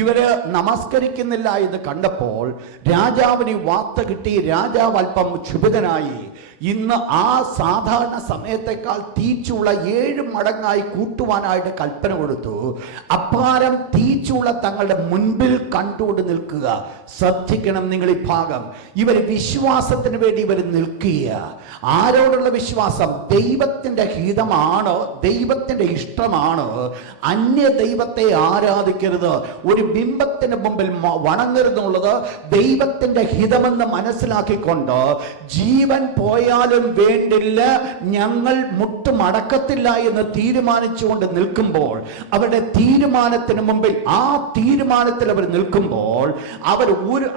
ഇവര് നമസ്കരിക്കുന്നില്ല എന്ന് കണ്ടപ്പോൾ രാജാവിന് വാർത്ത കിട്ടി. രാജാവ് അല്പം ക്ഷുഭിതനായി. ഇന്ന് ആ സാധാരണ സമയത്തേക്കാൾ തീച്ചുള 7 മടങ്ങായി കൂട്ടുവാനായിട്ട് കൽപ്പന കൊടുത്തു. അപ്പാരം തീച്ചുള തങ്ങളുടെ മുൻപിൽ കണ്ടുകൊണ്ട് നിൽക്കുക. ശ്രദ്ധിക്കണം നിങ്ങൾ ഈ ഭാഗം. ഇവർ വിശ്വാസത്തിന് വേണ്ടി ഇവർ നിൽക്കുക. ആരോടുള്ള വിശ്വാസം? ദൈവത്തിന്റെ ഹിതമാണ്, ദൈവത്തിന്റെ ഇഷ്ടമാണ്. അന്യ ദൈവത്തെ ആരാധിക്കരുത്, ഒരു ബിംബത്തിന് മുമ്പിൽ വണങ്ങരുതെന്നുള്ളത് ദൈവത്തിന്റെ ഹിതമെന്ന് മനസ്സിലാക്കിക്കൊണ്ട് ജീവൻ പോയാലും വേണ്ടില്ല, ഞങ്ങൾ മുട്ടുമടക്കത്തില്ല എന്ന് തീരുമാനിച്ചുകൊണ്ട് നിൽക്കുമ്പോൾ, അവരുടെ തീരുമാനത്തിന് മുമ്പിൽ, ആ തീരുമാനത്തിൽ അവർ നിൽക്കുമ്പോൾ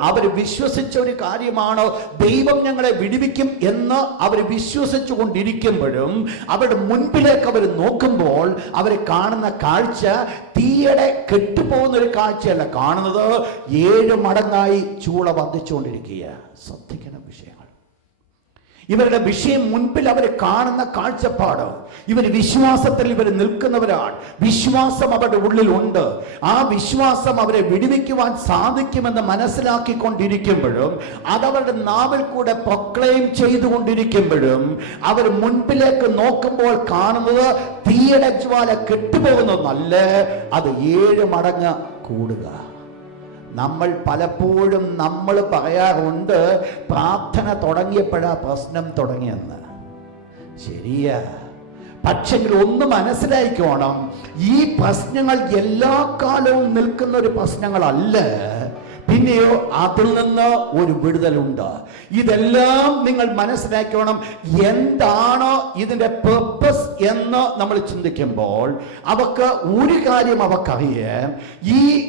അവർ വിശ്വസിച്ച ഒരു കാര്യമാണ്, ദൈവം ഞങ്ങളെ വിടുവിക്കും എന്ന് അവർ വിശ്വസിച്ചു കൊണ്ടിരിക്കുമ്പോഴും അവരുടെ മുൻപിലേക്ക് അവർ നോക്കുമ്പോൾ അവർ കാണുന്ന കാഴ്ച തീയുടെ കെട്ടുപോകുന്ന ഒരു കാഴ്ചയല്ല കാണുന്നത്. 7 മടങ്ങായി ചൂള വർദ്ധിച്ചുകൊണ്ടിരിക്കുക. ശ്രദ്ധിക്കണം വിഷയങ്ങൾ. ഇവരുടെ വിഷയം മുൻപിൽ അവർ കാണുന്ന കാഴ്ചപ്പാട്, ഇവർ വിശ്വാസത്തിൽ ഇവർ നിൽക്കുന്നവരാണ്. വിശ്വാസം അവരുടെ ഉള്ളിലുണ്ട്. ആ വിശ്വാസം അവരെ വിടുവിക്കുവാൻ സാധിക്കുമെന്ന് മനസ്സിലാക്കിക്കൊണ്ടിരിക്കുമ്പോഴും അതവരുടെ നാവിൽ കൂടെ പ്രൊക്ലെയിം ചെയ്തുകൊണ്ടിരിക്കുമ്പോഴും അവർ മുൻപിലേക്ക് നോക്കുമ്പോൾ കാണുന്നത് തീയുടെ ജ്വാല കെട്ടുപോകുന്നതല്ല, അത് 7 മടങ്ങ് കൂടുക. നമ്മൾ പലപ്പോഴും നമ്മൾ പറയാറുണ്ട്, പ്രാർത്ഥന തുടങ്ങിയപ്പോഴാ പ്രശ്നം തുടങ്ങിയെന്ന്. ശരിയാ. പക്ഷെങ്കിൽ ഒന്ന് മനസ്സിലായിക്കോണം, ഈ പ്രശ്നങ്ങൾ എല്ലാ കാലവും നിൽക്കുന്ന ഒരു പ്രശ്നങ്ങളല്ല. പിന്നെയോ അതിൽ നിന്ന് ഒരു വിടുതലുണ്ട്. ഇതെല്ലാം നിങ്ങൾ മനസ്സിലാക്കണം. എന്താണ് ഇതിന്റെ പർപ്പസ് എന്ന് നമ്മൾ ചിന്തിക്കുമ്പോൾ അവർക്ക് ഒരു കാര്യം അവർക്കറിയാം.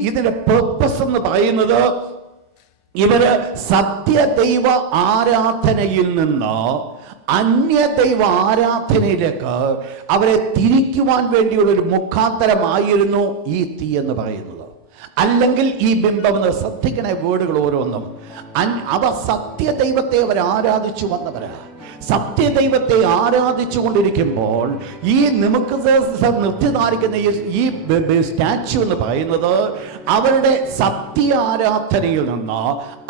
ഇതിന്റെ പർപ്പസ് എന്ന് പറയുന്നത് ഇവര് സത്യദൈവ ആരാധനയിൽ നിന്ന് അന്യദൈവ ആരാധനയിലേക്ക് അവരെ തിരിക്കുവാൻ വേണ്ടിയുള്ള ഒരു മുഖാന്തരമായിരുന്നു ഈ തീ എന്ന് പറയുന്നത്. അല്ലെങ്കിൽ ഈ ബിംബം എന്ന്. ശ്രദ്ധിക്കണ വേർഡുകൾ ഓരോന്നും. അവ സത്യദൈവത്തെ അവർ ആരാധിച്ചു വന്നവരാ. സത്യദൈവത്തെ ആരാധിച്ചു കൊണ്ടിരിക്കുമ്പോൾ ഈ നിർത്തിധാരിക്കുന്ന ഈ സ്റ്റാച്യു എന്ന് പറയുന്നത് അവരുടെ സത്യ ആരാധനയിൽ നിന്ന്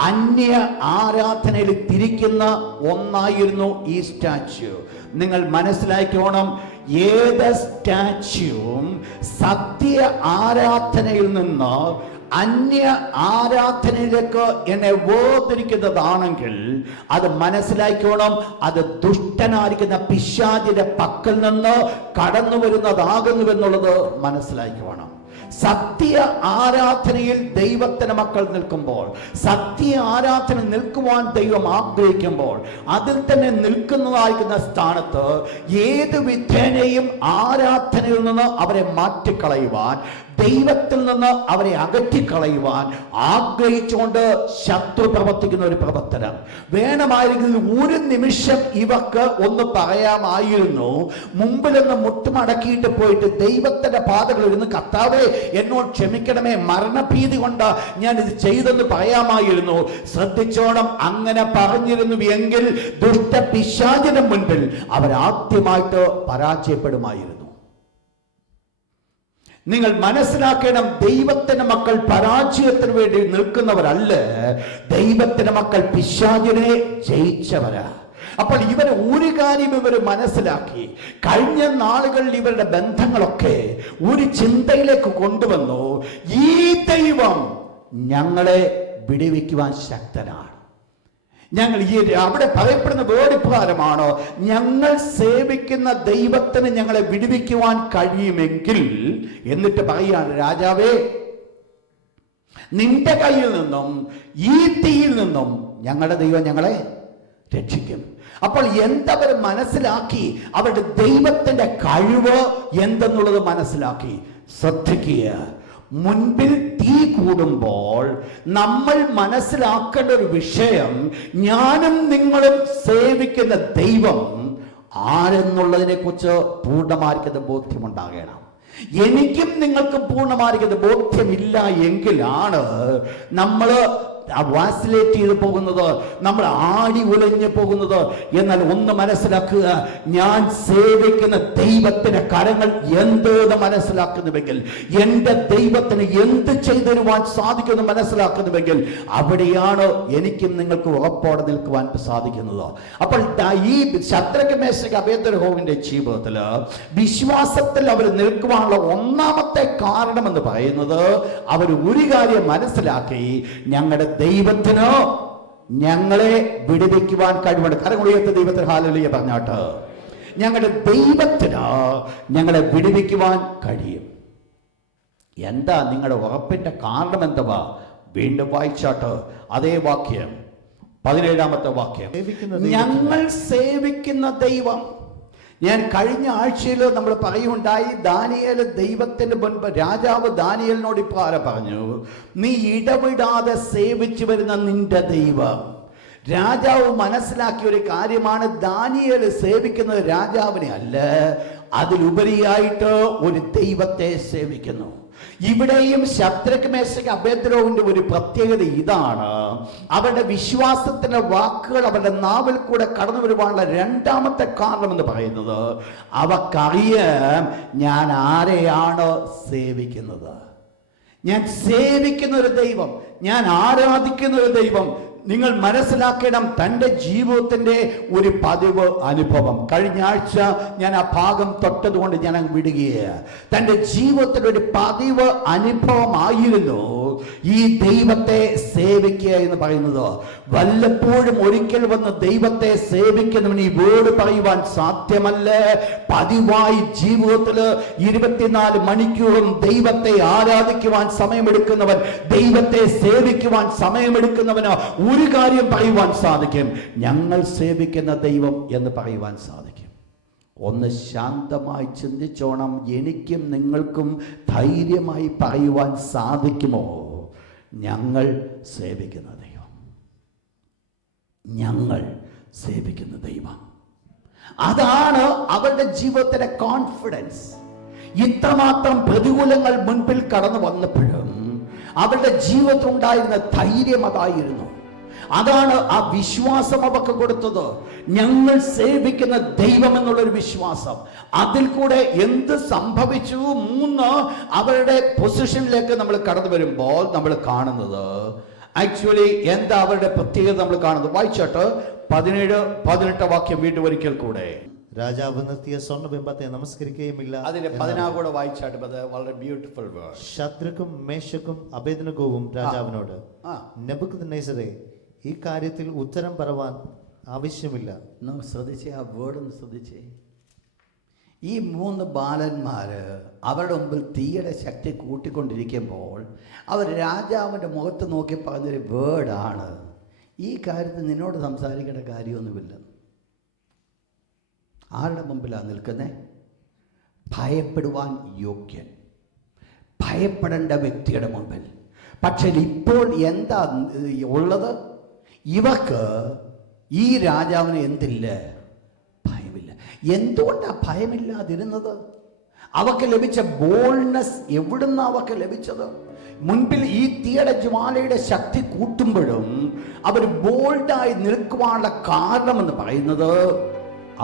അന്യ ആരാധനയിൽ തിരിക്കുന്ന ഒന്നായിരുന്നു ഈ സ്റ്റാച്യു. നിങ്ങൾ മനസ്സിലാക്കിയോണം, ഏത് സ്റ്റാച്യുവും സത്യ ആരാധനയിൽ നിന്ന് അന്യ ആരാധനയിലേക്ക് എന്നെ വേർതിരിക്കുന്നതാണെങ്കിൽ അത് മനസ്സിലാക്കണം, അത് ദുഷ്ടനായിരിക്കുന്ന പിശാചിന്റെ പക്കൽ നിന്ന് കടന്നു വരുന്നതാകുന്നുവെന്നുള്ളത് മനസ്സിലാക്കണം. സത്യ ആരാധനയിൽ ദൈവത്തിന്റെ മക്കൾ നിൽക്കുമ്പോൾ, സത്യ ആരാധന നിൽക്കുവാൻ ദൈവം ആഗ്രഹിക്കുമ്പോൾ, അതിൽ തന്നെ നിൽക്കുന്നതായിരിക്കുന്ന സ്ഥാനത്ത് ഏത് വിധേനയും ആരാധനയിൽ നിന്ന് അവരെ മാറ്റിക്കളയുവാൻ, ദൈവത്തിൽ നിന്ന് അവരെ അകറ്റിക്കളയുവാൻ ആഗ്രഹിച്ചുകൊണ്ട് ശത്രു പ്രവർത്തിക്കുന്ന ഒരു പ്രവർത്തനം വേണമായിരുന്നെങ്കിൽ ഒരു നിമിഷം ഇവർക്ക് ഒന്ന് പറയാമായിരുന്നു. മുമ്പിലൊന്ന് മുട്ടുമടക്കിയിട്ട് പോയിട്ട് ദൈവത്തിന്റെ പാതകളിൽ ഇരുന്ന്, കർത്താവേ എന്നോട് ക്ഷമിക്കണമേ, മരണഭീതി കൊണ്ട് ഞാൻ ഇത് ചെയ്തെന്ന് പറയാമായിരുന്നു. ശ്രദ്ധിച്ചോണം, അങ്ങനെ പറഞ്ഞിരുന്നു എങ്കിൽ ദുഷ്ട പിശാചിന് മുൻപിൽ അവരാദ്യമായിട്ട് പരാജയപ്പെടുമായിരുന്നു. നിങ്ങൾ മനസ്സിലാക്കണം, ദൈവത്തിന്റെ മക്കൾ പരാജയത്തിന് വേണ്ടി നിൽക്കുന്നവരല്ല, ദൈവത്തിന്റെ മക്കൾ പിശാചിനെ ജയിച്ചവരാ. അപ്പോൾ ഇവർ ഒരു കാര്യം ഇവർ മനസ്സിലാക്കി. കഴിഞ്ഞ നാളുകളിൽ ഇവരുടെ ബന്ധങ്ങളൊക്കെ ഒരു ചിന്തയിലേക്ക് കൊണ്ടുവന്നു, ഈ ദൈവം ഞങ്ങളെ വിടുവിക്കുവാൻ ശക്തനാണ്. ഞങ്ങൾ അവിടെ പറയപ്പെടുന്ന വേർഡ് പ്രകാരമാണ്, ഞങ്ങൾ സേവിക്കുന്ന ദൈവത്തിന് ഞങ്ങളെ വിടുവിക്കുവാൻ കഴിയുമെങ്കിൽ, എന്നിട്ട് പറയാണ്, രാജാവേ നിന്റെ കയ്യിൽ നിന്നും ഈ തീയിൽ നിന്നും ഞങ്ങളുടെ ദൈവം ഞങ്ങളെ രക്ഷിക്കും. അപ്പോൾ എന്തവർ മനസ്സിലാക്കി? അവരുടെ ദൈവത്തിന്റെ കഴിവ് എന്തെന്നുള്ളത് മനസ്സിലാക്കി. ശ്രദ്ധിക്കുക, മുൻപിൽ തീ കൂടുമ്പോൾ നമ്മൾ മനസ്സിലാക്കേണ്ട ഒരു വിഷയം, ഞാനും നിങ്ങളും സേവിക്കുന്ന ദൈവം ആരെന്നുള്ളതിനെ കുറിച്ച് പൂർണ്ണമായിരിക്കുന്ന ബോധ്യമുണ്ടാകണം. എനിക്കും നിങ്ങൾക്കും പൂർണ്ണമായിരിക്കുന്ന ബോധ്യമില്ല എങ്കിലാണ് നമ്മൾ വാസിലേറ്റ് ചെയ്ത് പോകുന്നത്, നമ്മൾ ആടി ഉലഞ്ഞു പോകുന്നത്. എന്നാൽ ഒന്ന് മനസ്സിലാക്കുക, ഞാൻ സേവിക്കുന്ന ദൈവത്തിന്റെ കരങ്ങൾ എന്തെന്ന് മനസ്സിലാക്കുന്നുവെങ്കിൽ, എൻ്റെ ദൈവത്തിന് എന്ത് ചെയ്തുതരുവാൻ സാധിക്കുമെന്ന് മനസ്സിലാക്കുന്നുവെങ്കിൽ, അവിടെയാണ് എനിക്കും നിങ്ങൾക്ക് ഉറപ്പോടെ നിൽക്കുവാൻ സാധിക്കുന്നത്. അപ്പോൾ ഈ ശദ്രക്ക് മേശക്ക് അബേദ്നെഗോവിന്റെ ജീവിതത്തിൽ വിശ്വാസത്തിൽ അവർ നിൽക്കുവാനുള്ള ഒന്നാമത്തെ കാരണം എന്ന് പറയുന്നത്, അവർ ഒരു കാര്യം മനസ്സിലാക്കി, ഞങ്ങളുടെ ദൈവത്തിന് ഞങ്ങളെ വിടുവിക്കുവാൻ കഴിവുണ്ട്. കരമുയർത്തി ദൈവത്തിന് ഹല്ലേലൂയ പറഞ്ഞാട്ട്. ഞങ്ങളുടെ ദൈവത്തിന് ഞങ്ങളെ വിടുവിക്കുവാൻ കഴിയും. എന്താ നിങ്ങളുടെ ഉറപ്പിന്റെ കാരണം? എന്തുവാ? വീണ്ടും വായിച്ചാട്ട് അതേ വാക്യം, 17-ാമത്തെ വാക്യം, ഞങ്ങൾ സേവിക്കുന്ന ദൈവം. ഞാൻ കഴിഞ്ഞ ആഴ്ചയിൽ നമ്മൾ പറയുണ്ടായി, ദാനിയേൽ ദൈവത്തിന് മുൻപ് രാജാവ് ദാനിയേലിനോട് ഇപ്രകാരം പറഞ്ഞു, നീ ഇടവിടാതെ സേവിച്ചു വരുന്ന നിന്റെ ദൈവം. രാജാവ് മനസ്സിലാക്കിയ ഒരു കാര്യമാണ്, ദാനിയേൽ സേവിക്കുന്നത് രാജാവിനെ അല്ല, അതിലുപരിയായിട്ട് ഒരു ദൈവത്തെ സേവിക്കുന്നു. ഇവിടെയും ശദ്രക്ക് മേശക്ക് അബേദ്നെഗോവിന്റെ ഒരു പ്രത്യേകത ഇതാണ്, അവരുടെ വിശ്വാസത്തിന്റെ വാക്കുകൾ അവരുടെ നാവിൽ കൂടെ കടന്നു വരുവാനുള്ള രണ്ടാമത്തെ കാരണം എന്ന് പറയുന്നത്, അവക്കറിയാം ഞാൻ ആരെയാണ് സേവിക്കുന്നത്. ഞാൻ സേവിക്കുന്ന ഒരു ദൈവം, ഞാൻ ആരാധിക്കുന്ന ഒരു ദൈവം. നിങ്ങൾ മനസ്സിലാക്കണം, തൻ്റെ ജീവിതത്തിൻ്റെ ഒരു പതിവ് അനുഭവം. കഴിഞ്ഞ ആഴ്ച ഞാൻ ആ ഭാഗം തൊട്ടതുകൊണ്ട് ഞാൻ അങ്ങ് വിടുകയാണ്. തൻ്റെ ജീവിതത്തിൽ ഒരു പതിവ് അനുഭവമായിരുന്നു ഈ ദൈവത്തെ സേവിക്കുക എന്ന് പറയുന്നത്. വല്ലപ്പോഴും ഒരിക്കൽ വന്ന് ദൈവത്തെ സേവിക്കുന്നവന് ഈ വേർഡ് പറയുവാൻ സാധ്യമല്ല. പതിവായി ജീവിതത്തിൽ 24 മണിക്കൂറും ദൈവത്തെ ആരാധിക്കുവാൻ സമയമെടുക്കുന്നവൻ, ദൈവത്തെ സേവിക്കുവാൻ സമയമെടുക്കുന്നവന് ഒരു കാര്യം പറയുവാൻ സാധിക്കും, ഞങ്ങൾ സേവിക്കുന്ന ദൈവം എന്ന് പറയുവാൻ സാധിക്കും. ഒന്ന് ശാന്തമായി ചിന്തിച്ചോണം, എനിക്കും നിങ്ങൾക്കും ധൈര്യമായി പറയുവാൻ സാധിക്കുമോ, ഞങ്ങൾ സേവിക്കുന്ന ദൈവം, ഞങ്ങൾ സേവിക്കുന്ന ദൈവം. അതാണ് അവരുടെ ജീവിതത്തിലെ കോൺഫിഡൻസ്. ഇത്രമാത്രം പ്രതികൂലങ്ങൾ മുൻപിൽ കടന്നു വന്നപ്പോഴും അവരുടെ ജീവിതത്തിൽ ഉണ്ടായിരുന്ന ധൈര്യം അതായിരുന്നു. അതാണ് ആ വിശ്വാസം അവർക്ക് കൊടുത്തത്. ഞങ്ങൾ സേവിക്കുന്ന ദൈവം എന്നുള്ളൊരു വിശ്വാസം. അതിൽ കൂടെ എന്ത് സംഭവിച്ചു? 3 അവരുടെ പൊസിഷനിലേക്ക് നമ്മൾ കടന്നു വരുമ്പോൾ നമ്മൾ കാണുന്നത്, ആക്ച്വലി എന്താ അവരുടെ പ്രത്യേകത നമ്മൾ കാണുന്നത്? വായിച്ചോട്ട് 17-18 വാക്യം വീണ്ടും ഒരിക്കൽ കൂടെ. രാജാവ് നിർത്തിയ സ്വർണ്ണബിംബത്തെ നമസ്കരിക്കുകയുമില്ല. അതിന്റെ 16 കൂടെ വായിച്ചാട്ട്, വളരെ ബ്യൂട്ടിഫുൾ വേർഡ്. ശദ്രക്കും മേശക്കും അബേദ്നെഗോവും രാജാവിനോട്, നെബൂഖദ്നേസരേ, ഈ കാര്യത്തിൽ ഉത്തരം പറവാൻ ആവശ്യമില്ല. ശ്രദ്ധിച്ചേ, ആ വേർഡ് ഒന്ന് ശ്രദ്ധിച്ചേ. ഈ 3 ബാലന്മാര് അവരുടെ മുമ്പിൽ തീയുടെ ശക്തി കൂട്ടിക്കൊണ്ടിരിക്കുമ്പോൾ അവർ രാജാവിൻ്റെ മുഖത്ത് നോക്കി പറഞ്ഞൊരു വേർഡാണ്, ഈ കാര്യത്തിൽ നിന്നോട് സംസാരിക്കേണ്ട കാര്യമൊന്നുമില്ല. ആരുടെ മുമ്പിലാണ് നിൽക്കുന്നത്? ഭയപ്പെടുവാൻ യോഗ്യൻ, ഭയപ്പെടേണ്ട വ്യക്തിയുടെ മുമ്പിൽ. പക്ഷേ ഇപ്പോൾ എന്താ ഉള്ളത്? ഇവക്ക് ഈ രാജാവിന് എന്തില്ല? ഭയമില്ല. എന്തുകൊണ്ടാണ് ഭയമില്ലാതിരുന്നത്? അവക്ക് ലഭിച്ച ബോൾഡ്നെസ് എവിടുന്ന് അവക്ക് ലഭിച്ചത്? മുൻപിൽ ഈ തീയുടെ ജ്വാലയുടെ ശക്തി കൂട്ടുമ്പോഴും അവർ ബോൾഡായി നിൽക്കുവാനുള്ള കാരണമെന്ന് പറയുന്നത്,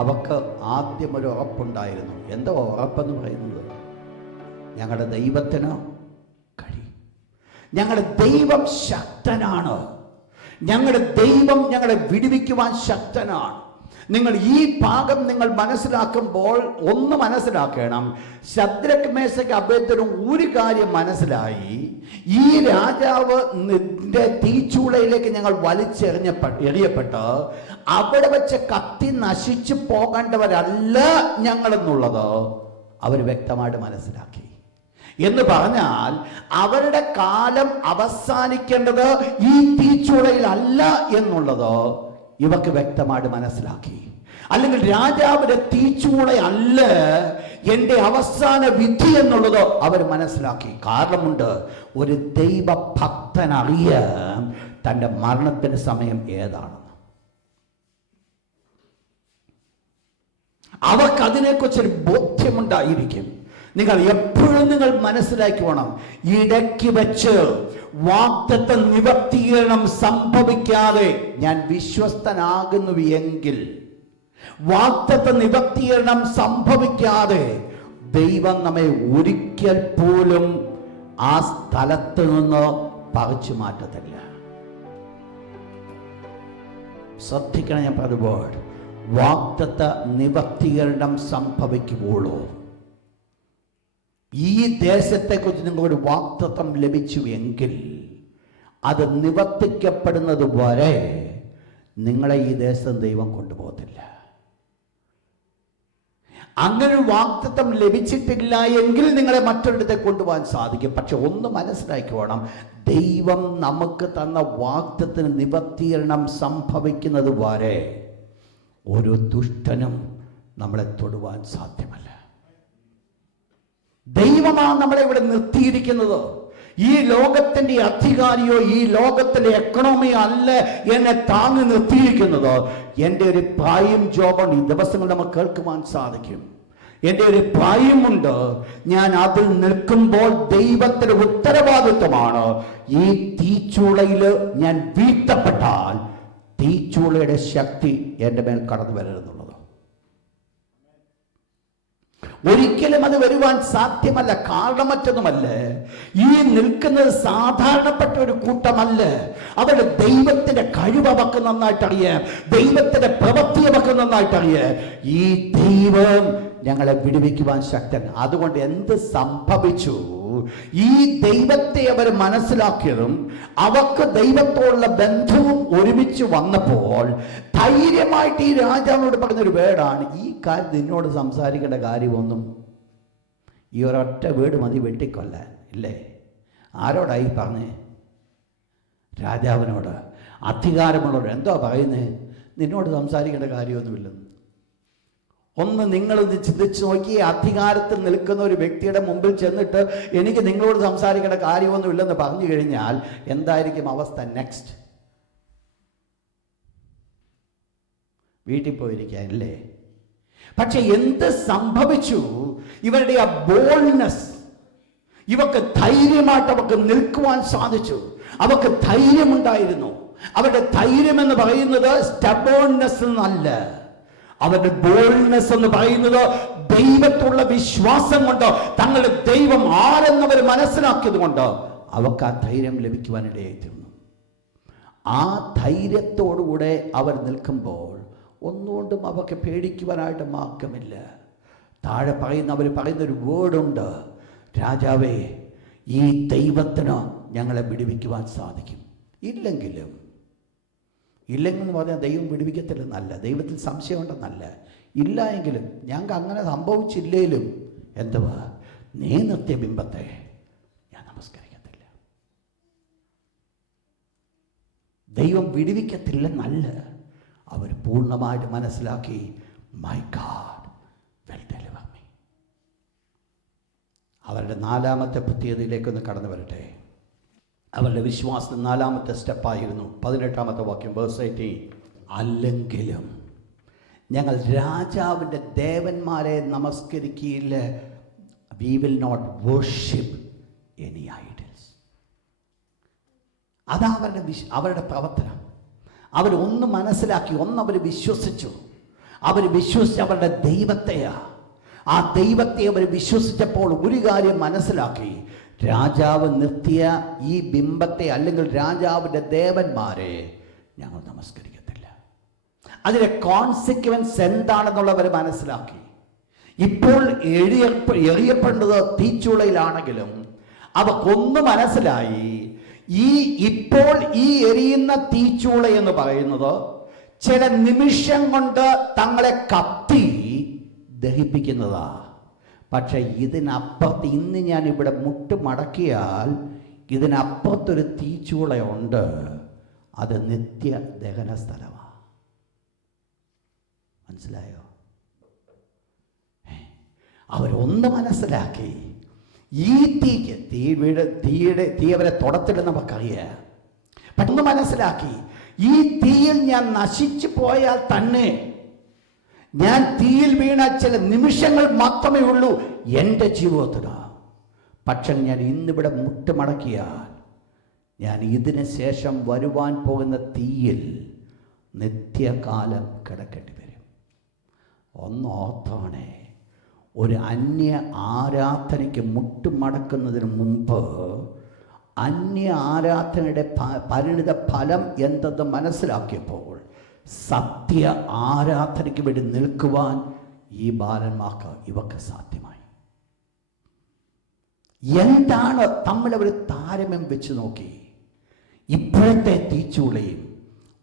അവക്ക് ആദ്യം ഒരു ഉറപ്പുണ്ടായിരുന്നു. എന്താ ഉറപ്പെന്ന് പറയുന്നത്? ഞങ്ങളുടെ ദൈവത്തിന് കഴിയും, ഞങ്ങളുടെ ദൈവം ശക്തനാണ്, ഞങ്ങളുടെ ദൈവം ഞങ്ങളെ വിടുവിക്കുവാൻ ശക്തനാണ്. നിങ്ങൾ ഈ ഭാഗം നിങ്ങൾ മനസ്സിലാക്കുമ്പോൾ ഒന്ന് മനസ്സിലാക്കണം, ശദ്രക്ക് മേശക്ക് അബേദ്നെഗോ ഒരു കാര്യം മനസ്സിലായി, ഈ രാജാവ് തീച്ചൂളയിലേക്ക് ഞങ്ങൾ എറിയപ്പെട്ട് അവിടെ വെച്ച് കത്തി നശിച്ചു പോകേണ്ടവരല്ല ഞങ്ങളെന്നുള്ളത് അവർ വ്യക്തമായിട്ട് മനസ്സിലാക്കി. എന്ന് പറഞ്ഞാൽ അവരുടെ കാലം അവസാനിക്കേണ്ടത് ഈ തീച്ചൂളയിലല്ല എന്നുള്ളത് ഇവർക്ക് വ്യക്തമായിട്ട് മനസ്സിലാക്കി. അല്ലെങ്കിൽ രാജാവിന്റെ തീച്ചൂളയല്ല എൻ്റെ അവസാന വിധി എന്നുള്ളത് അവർ മനസ്സിലാക്കി. കാരണമുണ്ട്, ഒരു ദൈവഭക്തനറിയാം തൻ്റെ മരണത്തിന് സമയം ഏതാണെന്ന്. അവർക്ക് അതിനെക്കുറിച്ചൊരു ബോധ്യമുണ്ടായിരിക്കും. നിങ്ങൾ എപ്പോഴും നിങ്ങൾ മനസ്സിലാക്കണം, ഇടയ്ക്ക് വെച്ച് വാഗ്ദത്ത നിവർത്തീകരണം സംഭവിക്കാതെ ഞാൻ വിശ്വസ്തനാകുന്നു എങ്കിൽ, വാഗ്ദത്ത നിവർത്തീകരണം സംഭവിക്കാതെ ദൈവം നമ്മെ ഒരിക്കൽ പോലും ആ സ്ഥലത്ത് നിന്ന് പറിച്ചു മാറ്റത്തില്ല. ശ്രദ്ധിക്കണം, ഞാൻ പറഞ്ഞപ്പോൾ വാഗ്ദത്ത നിവർത്തീകരണം സംഭവിക്കുമ്പോഴോ, ഈ ദേശത്തെക്കുറിച്ച് നിങ്ങളൊരു വാഗ്ദത്തം ലഭിച്ചു എങ്കിൽ അത് നിവർത്തിക്കപ്പെടുന്നത് വരെ നിങ്ങളെ ഈ ദേശം ദൈവം കൊണ്ടുപോകത്തില്ല. അങ്ങനെ ഒരു വാഗ്ദത്തം ലഭിച്ചിട്ടില്ല എങ്കിൽ നിങ്ങളെ മറ്റൊരിടത്തെ കൊണ്ടുപോകാൻ സാധിക്കും. പക്ഷെ ഒന്ന് മനസ്സിലാക്കിക്കോണം, ദൈവം നമുക്ക് തന്ന വാഗ്ദത്തത്തിന് നിവർത്തീകരണം സംഭവിക്കുന്നത് വരെ ഒരു ദുഷ്ടനും നമ്മളെ തൊടുവാൻ സാധ്യമല്ല. ദൈവമാണ് നമ്മളെ ഇവിടെ നിർത്തിയിരിക്കുന്നത്. ഈ ലോകത്തിന്റെ അധികാരിയോ ഈ ലോകത്തിന്റെ എക്കണോമിയോ അല്ല എന്നെ താങ്ങി നിർത്തിയിരിക്കുന്നത്. എൻ്റെ ഒരു പ്രായം ജോബുണ്ട്, ഈ ദിവസങ്ങൾ നമുക്ക് കേൾക്കുവാൻ സാധിക്കും. എൻ്റെ ഒരു പ്രായമുണ്ട്, ഞാൻ അതിൽ നിൽക്കുമ്പോൾ ദൈവത്തിന്റെ ഉത്തരവാദിത്വമാണ് ഈ തീച്ചൂളയിൽ ഞാൻ വീഴ്ത്തപ്പെട്ടാൽ തീച്ചൂളയുടെ ശക്തി എൻ്റെ മേൽ കടന്നു വരരുതെന്നുള്ളത്. ഒരിക്കലും അത് വരുവാൻ സാധ്യമല്ല. കാരണം മറ്റൊന്നുമല്ല, ഈ നിൽക്കുന്നത് സാധാരണപ്പെട്ട ഒരു കൂട്ടമല്ല. അവരുടെ ദൈവത്തിന്റെ കഴിവ് അവർക്ക് നന്നായിട്ട് അറിയാം, ദൈവത്തിന്റെ പ്രവൃത്തി അവർക്ക് നന്നായിട്ട് അറിയാം. ഈ ദൈവം ഞങ്ങളെ വിടുവിക്കുവാൻ ശക്തൻ. അതുകൊണ്ട് എന്ത് സംഭവിച്ചു, ഈ ദൈവത്തെ അവർ മനസ്സിലാക്കിയതും അവർക്ക് ദൈവത്തോടുള്ള ബന്ധവും ഒരുമിച്ച് വന്നപ്പോൾ ധൈര്യമായിട്ട് ഈ രാജാവിനോട് പറഞ്ഞൊരു വേർഡാണ്, ഈ കാര്യം നിന്നോട് സംസാരിക്കേണ്ട കാര്യമൊന്നും, ഈ ഒരൊറ്റ വേർഡ് മതി വെട്ടിക്കൊല്ലാൻ. ഇല്ലേ? ആരോടായി പറഞ്ഞേ? രാജാവിനോട്, അധികാരമുള്ളവരോട്. എന്തോ പറയുന്നേ? നിന്നോട് സംസാരിക്കേണ്ട കാര്യമൊന്നുമില്ലെന്ന്. ഒന്ന് നിങ്ങളൊന്ന് ചിന്തിച്ച് നോക്കി, അധികാരത്തിൽ നിൽക്കുന്ന ഒരു വ്യക്തിയുടെ മുമ്പിൽ ചെന്നിട്ട് എനിക്ക് നിങ്ങളോട് സംസാരിക്കേണ്ട കാര്യമൊന്നുമില്ലെന്ന് പറഞ്ഞു കഴിഞ്ഞാൽ എന്തായിരിക്കും അവസ്ഥ? നെക്സ്റ്റ് വീട്ടിൽ പോയിരിക്കാനല്ലേ? പക്ഷെ എന്ത് സംഭവിച്ചു? ഇവരുടെ ആ ബോൾഡ്നെസ്, ഇവർക്ക് ധൈര്യമായിട്ട് അവർക്ക് നിൽക്കുവാൻ സാധിച്ചു. അവർക്ക് ധൈര്യമുണ്ടായിരുന്നു. അവരുടെ ധൈര്യം എന്ന് പറയുന്നത് സ്റ്റബേൺനെസ് എന്നല്ല, അവരുടെ ബോൾഡ്നെസ് എന്ന് പറയുന്നത് ദൈവത്തുള്ള വിശ്വാസം കൊണ്ട്, തങ്ങളുടെ ദൈവം ആരെന്നവർ മനസ്സിലാക്കിയത് കൊണ്ട് അവർക്ക് ആ ധൈര്യം ലഭിക്കുവാനിടയായിത്തീർന്നു. ആ ധൈര്യത്തോടുകൂടെ അവർ നിൽക്കുമ്പോൾ ഒന്നുകൊണ്ടും അവർക്ക് പേടിക്കുവാനായിട്ട് മാർഗമില്ല. താഴെ അവർ പറയുന്നൊരു വേർഡുണ്ട്, രാജാവേ, ഈ ദൈവത്തിന് ഞങ്ങളെ വിടുവിക്കുവാൻ സാധിക്കും. ഇല്ലെന്ന് പറഞ്ഞാൽ ദൈവം വിടുവിക്കത്തില്ലെന്നല്ല, ദൈവത്തിൽ സംശയമുണ്ടെന്നല്ല. ഇല്ല എങ്കിലും, ഞങ്ങൾക്ക് അങ്ങനെ സംഭവിച്ചില്ലേലും എന്തുവാ, നീ നിർത്തിയ ബിംബത്തെ ഞാൻ നമസ്കരിക്കത്തില്ല. ദൈവം വിടുവിക്കത്തില്ലെന്നല്ല, അവർ പൂർണ്ണമായിട്ട് മനസ്സിലാക്കി, my God will deliver me. അവരുടെ നാലാമത്തെ പ്രത്യേകതയിലേക്കൊന്ന് കടന്നു വരട്ടെ. അവരുടെ വിശ്വാസത്തിൽ നാലാമത്തെ സ്റ്റെപ്പായിരുന്നു 18-ാമത്തെ വാക്യം, വേഴ്സ് 18. അല്ലെങ്കിലും ഞങ്ങൾ രാജാവിൻ്റെ ദേവന്മാരെ നമസ്കരിക്കുകയില്ല. We will not worship any idols. അതാ അവരുടെ പ്രവർത്തനം. അവരൊന്ന് മനസ്സിലാക്കി, അവർ വിശ്വസിച്ചു. അവർ വിശ്വസിച്ച് അവരുടെ ദൈവത്തെയാ. ആ ദൈവത്തെ അവർ വിശ്വസിച്ചപ്പോൾ ഒരു കാര്യം മനസ്സിലാക്കി, രാജാവ് നിർത്തിയ ഈ ബിംബത്തെ അല്ലെങ്കിൽ രാജാവിൻ്റെ ദേവന്മാരെ ഞങ്ങൾ നമസ്കരിക്കത്തില്ല. അതിൻ്റെ കോൺസിക്വൻസ് എന്താണെന്നുള്ളവർ മനസ്സിലാക്കി. ഇപ്പോൾ എറിയപ്പെടേണ്ടത് തീച്ചൂളയിലാണെങ്കിലും അവർക്കൊന്ന് മനസ്സിലായി, ഇപ്പോൾ ഈ എരിയുന്ന തീച്ചൂള എന്ന് പറയുന്നത് ചില നിമിഷം കൊണ്ട് തങ്ങളെ കത്തി ദഹിപ്പിക്കുന്നതാ. പക്ഷെ ഇതിനപ്പുറത്ത്, ഇന്ന് ഞാൻ ഇവിടെ മുട്ട് മടക്കിയാൽ ഇതിനപ്പുറത്തൊരു തീച്ചൂളയുണ്ട്. അത് നിത്യ ദഹന സ്ഥലമാണ്. മനസ്സിലായോ? അവരൊന്ന് മനസ്സിലാക്കി, ഈ തീ അവരെ തൊടത്തില്ലെന്ന് നമുക്കറിയാം. പെട്ടെന്ന് മനസ്സിലാക്കി, ഈ തീയിൽ ഞാൻ നശിച്ചു പോയാൽ തന്നെ, ഞാൻ തീയിൽ വീണ ചില നിമിഷങ്ങൾ മാത്രമേ ഉള്ളൂ, എൻ്റെ ജീവിതത്തിന്. പക്ഷെ ഞാൻ ഇന്നിവിടെ മുട്ടുമടക്കിയാൽ ഞാൻ ഇതിന് ശേഷം വരുവാൻ പോകുന്ന തീയിൽ നിത്യകാലം കിടക്കേണ്ടി വരും. ഒന്നോർത്തോണേ, ഒരു അന്യ ആരാധനയ്ക്ക് മുട്ടുമടക്കുന്നതിന് മുമ്പ് അന്യ ആരാധനയുടെ പരിണിത ഫലം എന്തെന്ന് മനസ്സിലാക്കിയപ്പോൾ സത്യ ആരാധനയ്ക്ക് വേണ്ടി നിൽക്കുവാൻ ഈ ബാലന്മാർക്ക് ഇവക്ക് സാധ്യമായി. എന്താണ് തമ്മിലവർ താരതമ്യം വെച്ച് നോക്കി. ഇപ്പോഴത്തെ തീച്ചൂളയും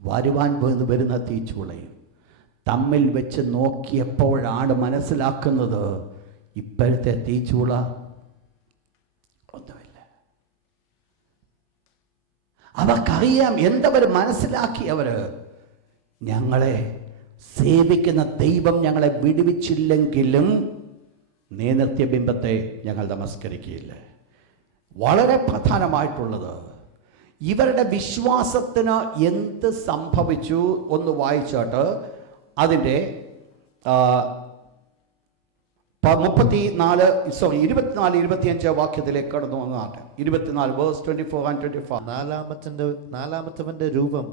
വരുവാൻ വരുന്ന തീച്ചൂളയും തമ്മിൽ വെച്ച് നോക്കിയപ്പോഴാണ് മനസ്സിലാക്കുന്നത് ഇപ്പോഴത്തെ തീച്ചൂള ഒന്നുമില്ല. അവർക്കറിയാം, എന്തവർ മനസ്സിലാക്കിയവര്, ഞങ്ങളെ സേവിക്കുന്ന ദൈവം ഞങ്ങളെ വിടുവിച്ചില്ലെങ്കിലും നേനൃത്യ ബിംബത്തെ ഞങ്ങൾ നമസ്കരിക്കുകയില്ല. വളരെ പ്രധാനമായിട്ടുള്ളത് ഇവരുടെ വിശ്വാസത്തിന് എന്ത് സംഭവിച്ചു ഒന്ന് വായിച്ചാട്ട് അതിൻ്റെ 24-25 വാക്യത്തിലേക്ക് കടന്നു വന്നാട്ടെ. 24 വേഴ്സ് 24 and 25. നാലാമത്തവന്റെ രൂപം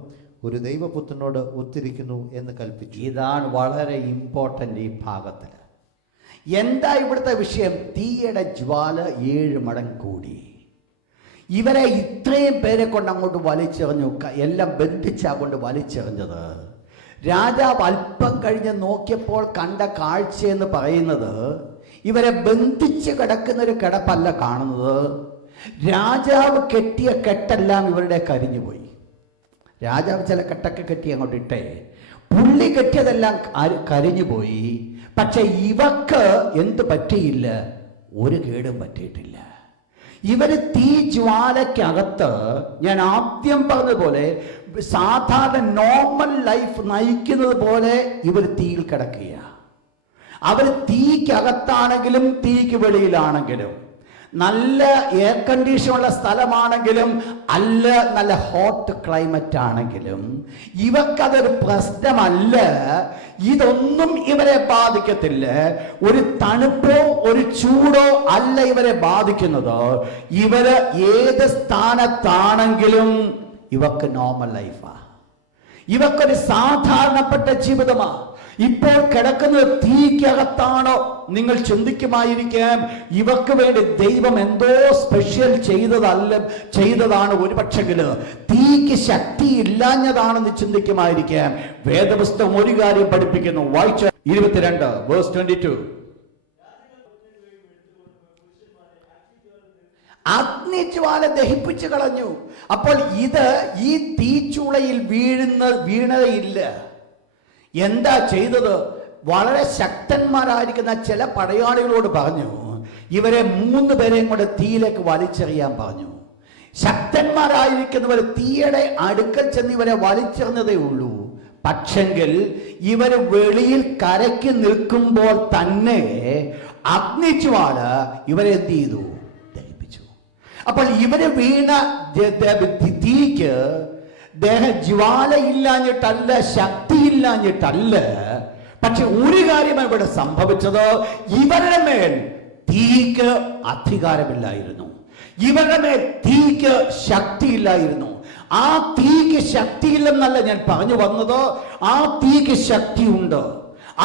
ഒരു ദൈവപുത്രനോട് ഒത്തിരിക്കുന്നു എന്ന് കൽപ്പിച്ചു. ഇതാണ് വളരെ ഇമ്പോർട്ടൻ്റ് ഈ ഭാഗത്തിൽ. എന്താ ഇവിടുത്തെ വിഷയം? തീയുടെ ജ്വാല 7 മടങ്ങ് കൂടി. ഇവരെ ഇത്രയും പേരെ കൊണ്ട് അങ്ങോട്ട് വലിച്ചെറിഞ്ഞു, എല്ലാം ബന്ധിച്ചാകൊണ്ട് വലിച്ചെറിഞ്ഞത്. രാജാവ് അല്പം കഴിഞ്ഞ് നോക്കിയപ്പോൾ കണ്ട കാഴ്ചയെന്ന് പറയുന്നത് ഇവരെ ബന്ധിച്ച് കിടക്കുന്നൊരു കിടപ്പല്ല കാണുന്നത്. രാജാവ് കെട്ടിയ കെട്ടെല്ലാം ഇവരുടെ കരിഞ്ഞുപോയി. രാജാവ് ചില കെട്ടൊക്കെ കെട്ടി അങ്ങോട്ട് ഇട്ടേ, പുള്ളി കെട്ടിയതെല്ലാം കരിഞ്ഞുപോയി. പക്ഷെ ഇവക്ക് എന്ത് പറ്റിയില്ല? ഒരു കേടും പറ്റിയിട്ടില്ല. ഇവര് തീ ജ്വാലയ്ക്കകത്ത്, ഞാൻ ആദ്യം പറഞ്ഞതുപോലെ സാധാരണ നോർമൽ ലൈഫ് നയിക്കുന്നത് പോലെ ഇവർ തീയിൽ കിടക്കുക. അവർ തീക്കകത്താണെങ്കിലും തീക്ക് വെളിയിലാണെങ്കിലും, നല്ല എയർ കണ്ടീഷനുള്ള സ്ഥലമാണെങ്കിലും അല്ല നല്ല ഹോട്ട് ക്ലൈമറ്റ് ആണെങ്കിലും ഇവക്കതൊരു പ്രശ്നമല്ല. ഇതൊന്നും ഇവരെ ബാധിക്കത്തില്ല. ഒരു തണുപ്പോ ഒരു ചൂടോ അല്ല ഇവരെ ബാധിക്കുന്നത്. ഇവര് ഏത് സ്ഥാനത്താണെങ്കിലും ഇവക്ക് നോർമൽ ലൈഫാ. ഇവക്കൊരു സാധാരണപ്പെട്ട ജീവിതമാ. ഇപ്പോൾ കിടക്കുന്നത് തീക്കകത്താണോ? നിങ്ങൾ ചിന്തിക്കുമായിരിക്കാം, ഇവക്ക് വേണ്ടി ദൈവം എന്തോ സ്പെഷ്യൽ ചെയ്തതാണ് ഒരുപക്ഷെങ്കില് തീക്ക് ശക്തി ഇല്ലാഞ്ഞതാണെന്ന് ചിന്തിക്കുമായിരിക്കാം. വേദപുസ്തകം ഒരു കാര്യം പഠിപ്പിക്കുന്നു. വായിച്ച 22 വേഴ്സ് 22. അഗ്നിജ്വാല ദഹിപ്പിച്ചു കളഞ്ഞു. അപ്പോൾ ഇത് ഈ തീച്ചൂളയിൽ വീണതയില്ല. എന്താ ചെയ്തത്? വളരെ ശക്തന്മാരായിരിക്കുന്ന ചില പടയാളികളോട് പറഞ്ഞു, ഇവരെ 3 പേരെയും കൂടെ തീയിലേക്ക് വലിച്ചെറിയാൻ പറഞ്ഞു. ശക്തന്മാരായിരിക്കുന്നവർ തീയുടെ അടുക്കൽ ചെന്ന് ഇവരെ വലിച്ചെറിഞ്ഞതേ ഉള്ളൂ. പക്ഷെങ്കിൽ ഇവര് വെളിയിൽ കരയ്ക്ക് നിൽക്കുമ്പോൾ തന്നെ അഗ്നിജ്വാല ഇവരെ എന്ത് ചെയ്തു? ദഹിപ്പിച്ചു. അപ്പോൾ ഇവര് വീണ തീക്ക് ജ്വാല ഇല്ലാഞ്ഞിട്ടല്ല, ശക്തിയില്ലാഞ്ഞിട്ടല്ല. പക്ഷെ ഒരു കാര്യം ഇവിടെ സംഭവിച്ചത്, ഇവരുടെ മേൽ തീക്ക് അധികാരമില്ലായിരുന്നു. ഇവരുടെ മേൽ തീക്ക് ശക്തിയില്ലായിരുന്നു. ആ തീക്ക് ശക്തിയില്ലെന്നല്ല ഞാൻ പറഞ്ഞു വന്നത്. ആ തീക്ക് ശക്തിയുണ്ട്.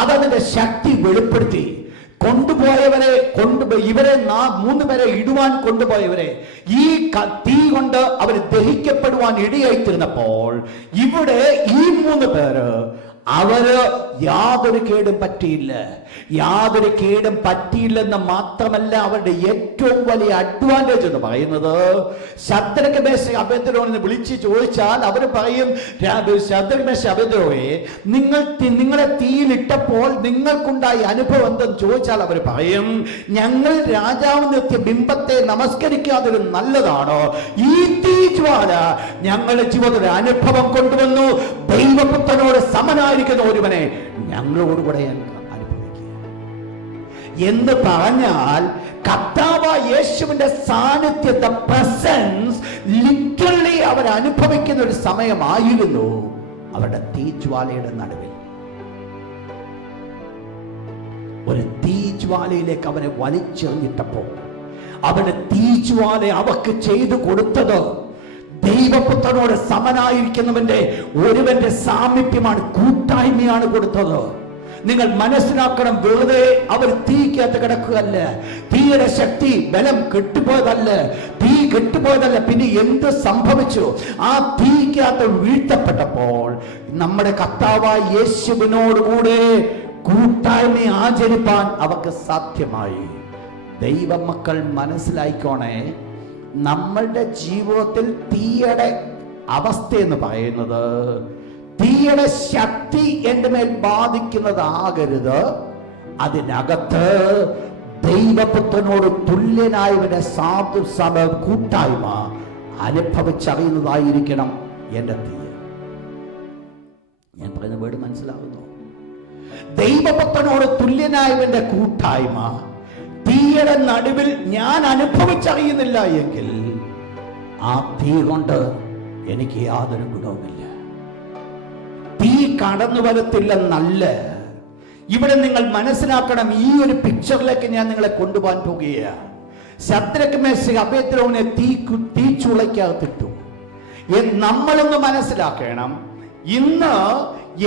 അതതിന്റെ ശക്തി വെളിപ്പെടുത്തി. കൊണ്ടുപോയവരെ ഇവരെ 3 പേരെ ഇടുവാൻ കൊണ്ടുപോയവരെ ഈ തീ കൊണ്ട് അവർ ദഹിക്കപ്പെടുവാൻ ഇടയായിത്തീർന്നപ്പോൾ ഇവിടെ ഈ 3 പേര് അവര് യാതൊരു കേടും പറ്റിയില്ല. യാതൊരു കേടും പറ്റിയില്ലെന്ന് മാത്രമല്ല, അവരുടെ ഏറ്റവും വലിയ അഡ്വാൻറ്റേജ് എന്ന് പറയുന്നത്, ശദ്രക് മേശക് അബേദ്നെഗോവിനെ വിളിച്ച് ചോദിച്ചാൽ അവർ പറയും, ശദ്രക് മേശക് അബേദ്നെഗോവേ, നിങ്ങളെ തീയിലിട്ടപ്പോൾ നിങ്ങൾക്കുണ്ടായ അനുഭവം എന്തെന്ന് ചോദിച്ചാൽ അവർ പറയും, ഞങ്ങൾ രാജാവ് നിർത്തിയ ബിംബത്തെ നമസ്കരിക്കാതൊരു നല്ലതാണോ? ഈ തീജ്വാല ഞങ്ങളുടെ ജീവിതത്തിൽ അനുഭവം കൊണ്ടുവന്നു. ദൈവപുത്രനോട് സമനായിരിക്കുന്ന ഒരുവനെ ഞങ്ങളോടുകൂടെ അനുഭവിക്കുക എന്ന് പറഞ്ഞാൽ, കർത്താവായ യേശുവിന്റെ സാന്നിധ്യത്തെ പ്രസൻസ് ലിറ്ററലി അവർ അനുഭവിക്കുന്ന ഒരു സമയമായിരുന്നു അവരുടെ തീജ്വാലയുടെ നടുവിൽ. ഒരു തീജ്വാല തീജ്വാലയിലേക്ക് അവനെ വലിച്ചെറിഞ്ഞിട്ടപ്പോൾ അവന്റെ തീജ്വാല അവർക്ക് ചെയ്തു കൊടുത്തത് ദൈവപുത്രനോട് സമനായിരിക്കുന്നവന്റെ ഒരുവന്റെ സാമീപ്യമാണ്, കൂട്ടായ്മയാണ് കൊടുത്തത്. നിങ്ങൾ മനസ്സിലാക്കണം, വെറുതെ അവർ തീക്കകത്ത് കിടക്കുകയല്ല, തീയുടെ ശക്തി ബലം കെട്ടുപോയതല്ല, തീ കെട്ടുപോയതല്ല. പിന്നെ എന്ത് സംഭവിച്ചു? ആ തീക്കകത്ത് വീഴ്ത്തപ്പെട്ടപ്പോൾ നമ്മുടെ കർത്താവായ യേശുവിനോടുകൂടെ കൂട്ടായ്മ ആചരിപ്പാൻ അവർക്ക് സാധ്യമായി. ദൈവമക്കൾ മനസ്സിലായിക്കോണേ, നമ്മളുടെ ജീവിതത്തിൽ തീയുടെ അവസ്ഥ എന്ന് പറയുന്നത്, തീയുടെ ശക്തി എൻ്റെ മേൽ ബാധിക്കുന്നതാകരുത്. അതിനകത്ത് ദൈവപുത്രനോട് തുല്യനായവന്റെ കൂട്ടായ്മ അനുഭവിച്ചറിയുന്നതായിരിക്കണം എൻ്റെ തീ. ഞാൻ പറയുന്ന വേർഡ് മനസ്സിലാവുന്നു? ദൈവപുത്രനോട് തുല്യനായവന്റെ കൂട്ടായ്മ തീയുടെ നടുവിൽ ഞാൻ അനുഭവിച്ചറിയുന്നില്ല എങ്കിൽ ആ തീ കൊണ്ട് എനിക്ക് യാതൊരു ഗുണവുമില്ല. തീ കടന്നു വരത്തില്ലെന്നല്ല. ഇവിടെ നിങ്ങൾ മനസ്സിലാക്കണം, ഈ ഒരു പിക്ചറിലേക്ക് ഞാൻ നിങ്ങളെ കൊണ്ടുപോകാൻ പോകുകയാണ്. ശദ്രക്ക്, മേശക്ക്, അബേദ്നെഗോവിനെ തീച്ചുളയ്ക്കകത്തിട്ടു. നമ്മളൊന്ന് മനസ്സിലാക്കണം, ഇന്ന്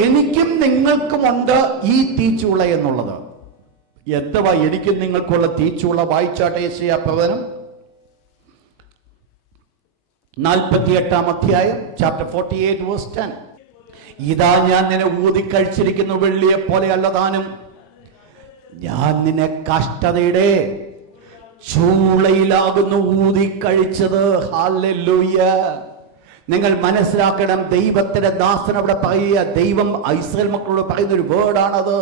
എനിക്കും നിങ്ങൾക്കുമുണ്ട് ഈ തീച്ചുള എന്നുള്ളത്. എന്തുവാ എനിക്കും നിങ്ങൾക്കുള്ള തീച്ചുള? വായിച്ചാട്ടെ യെശയ്യാ പ്രവചനം 48 അധ്യായം, ചാപ്റ്റർ 48 വേഴ്സ് 10. ഇതാ ഞാൻ നിന്നെ ഊതിക്കഴിച്ചിരിക്കുന്നു, വെള്ളിയെ പോലെ അല്ലതാനും ഞാൻ നിന്നെ കഷ്ടതയുടെ ചൂളയിലാകുന്നു ഊതിക്കഴിച്ചത്. ഹല്ലേലൂയ. നിങ്ങൾ മനസ്സിലാക്കണം, ദൈവത്തിന്റെ ദാസൻ അവിടെ പറയുക, ദൈവം ഇസ്രായേൽ മക്കളോട് പറയുന്ന ഒരു വേർഡാണത്.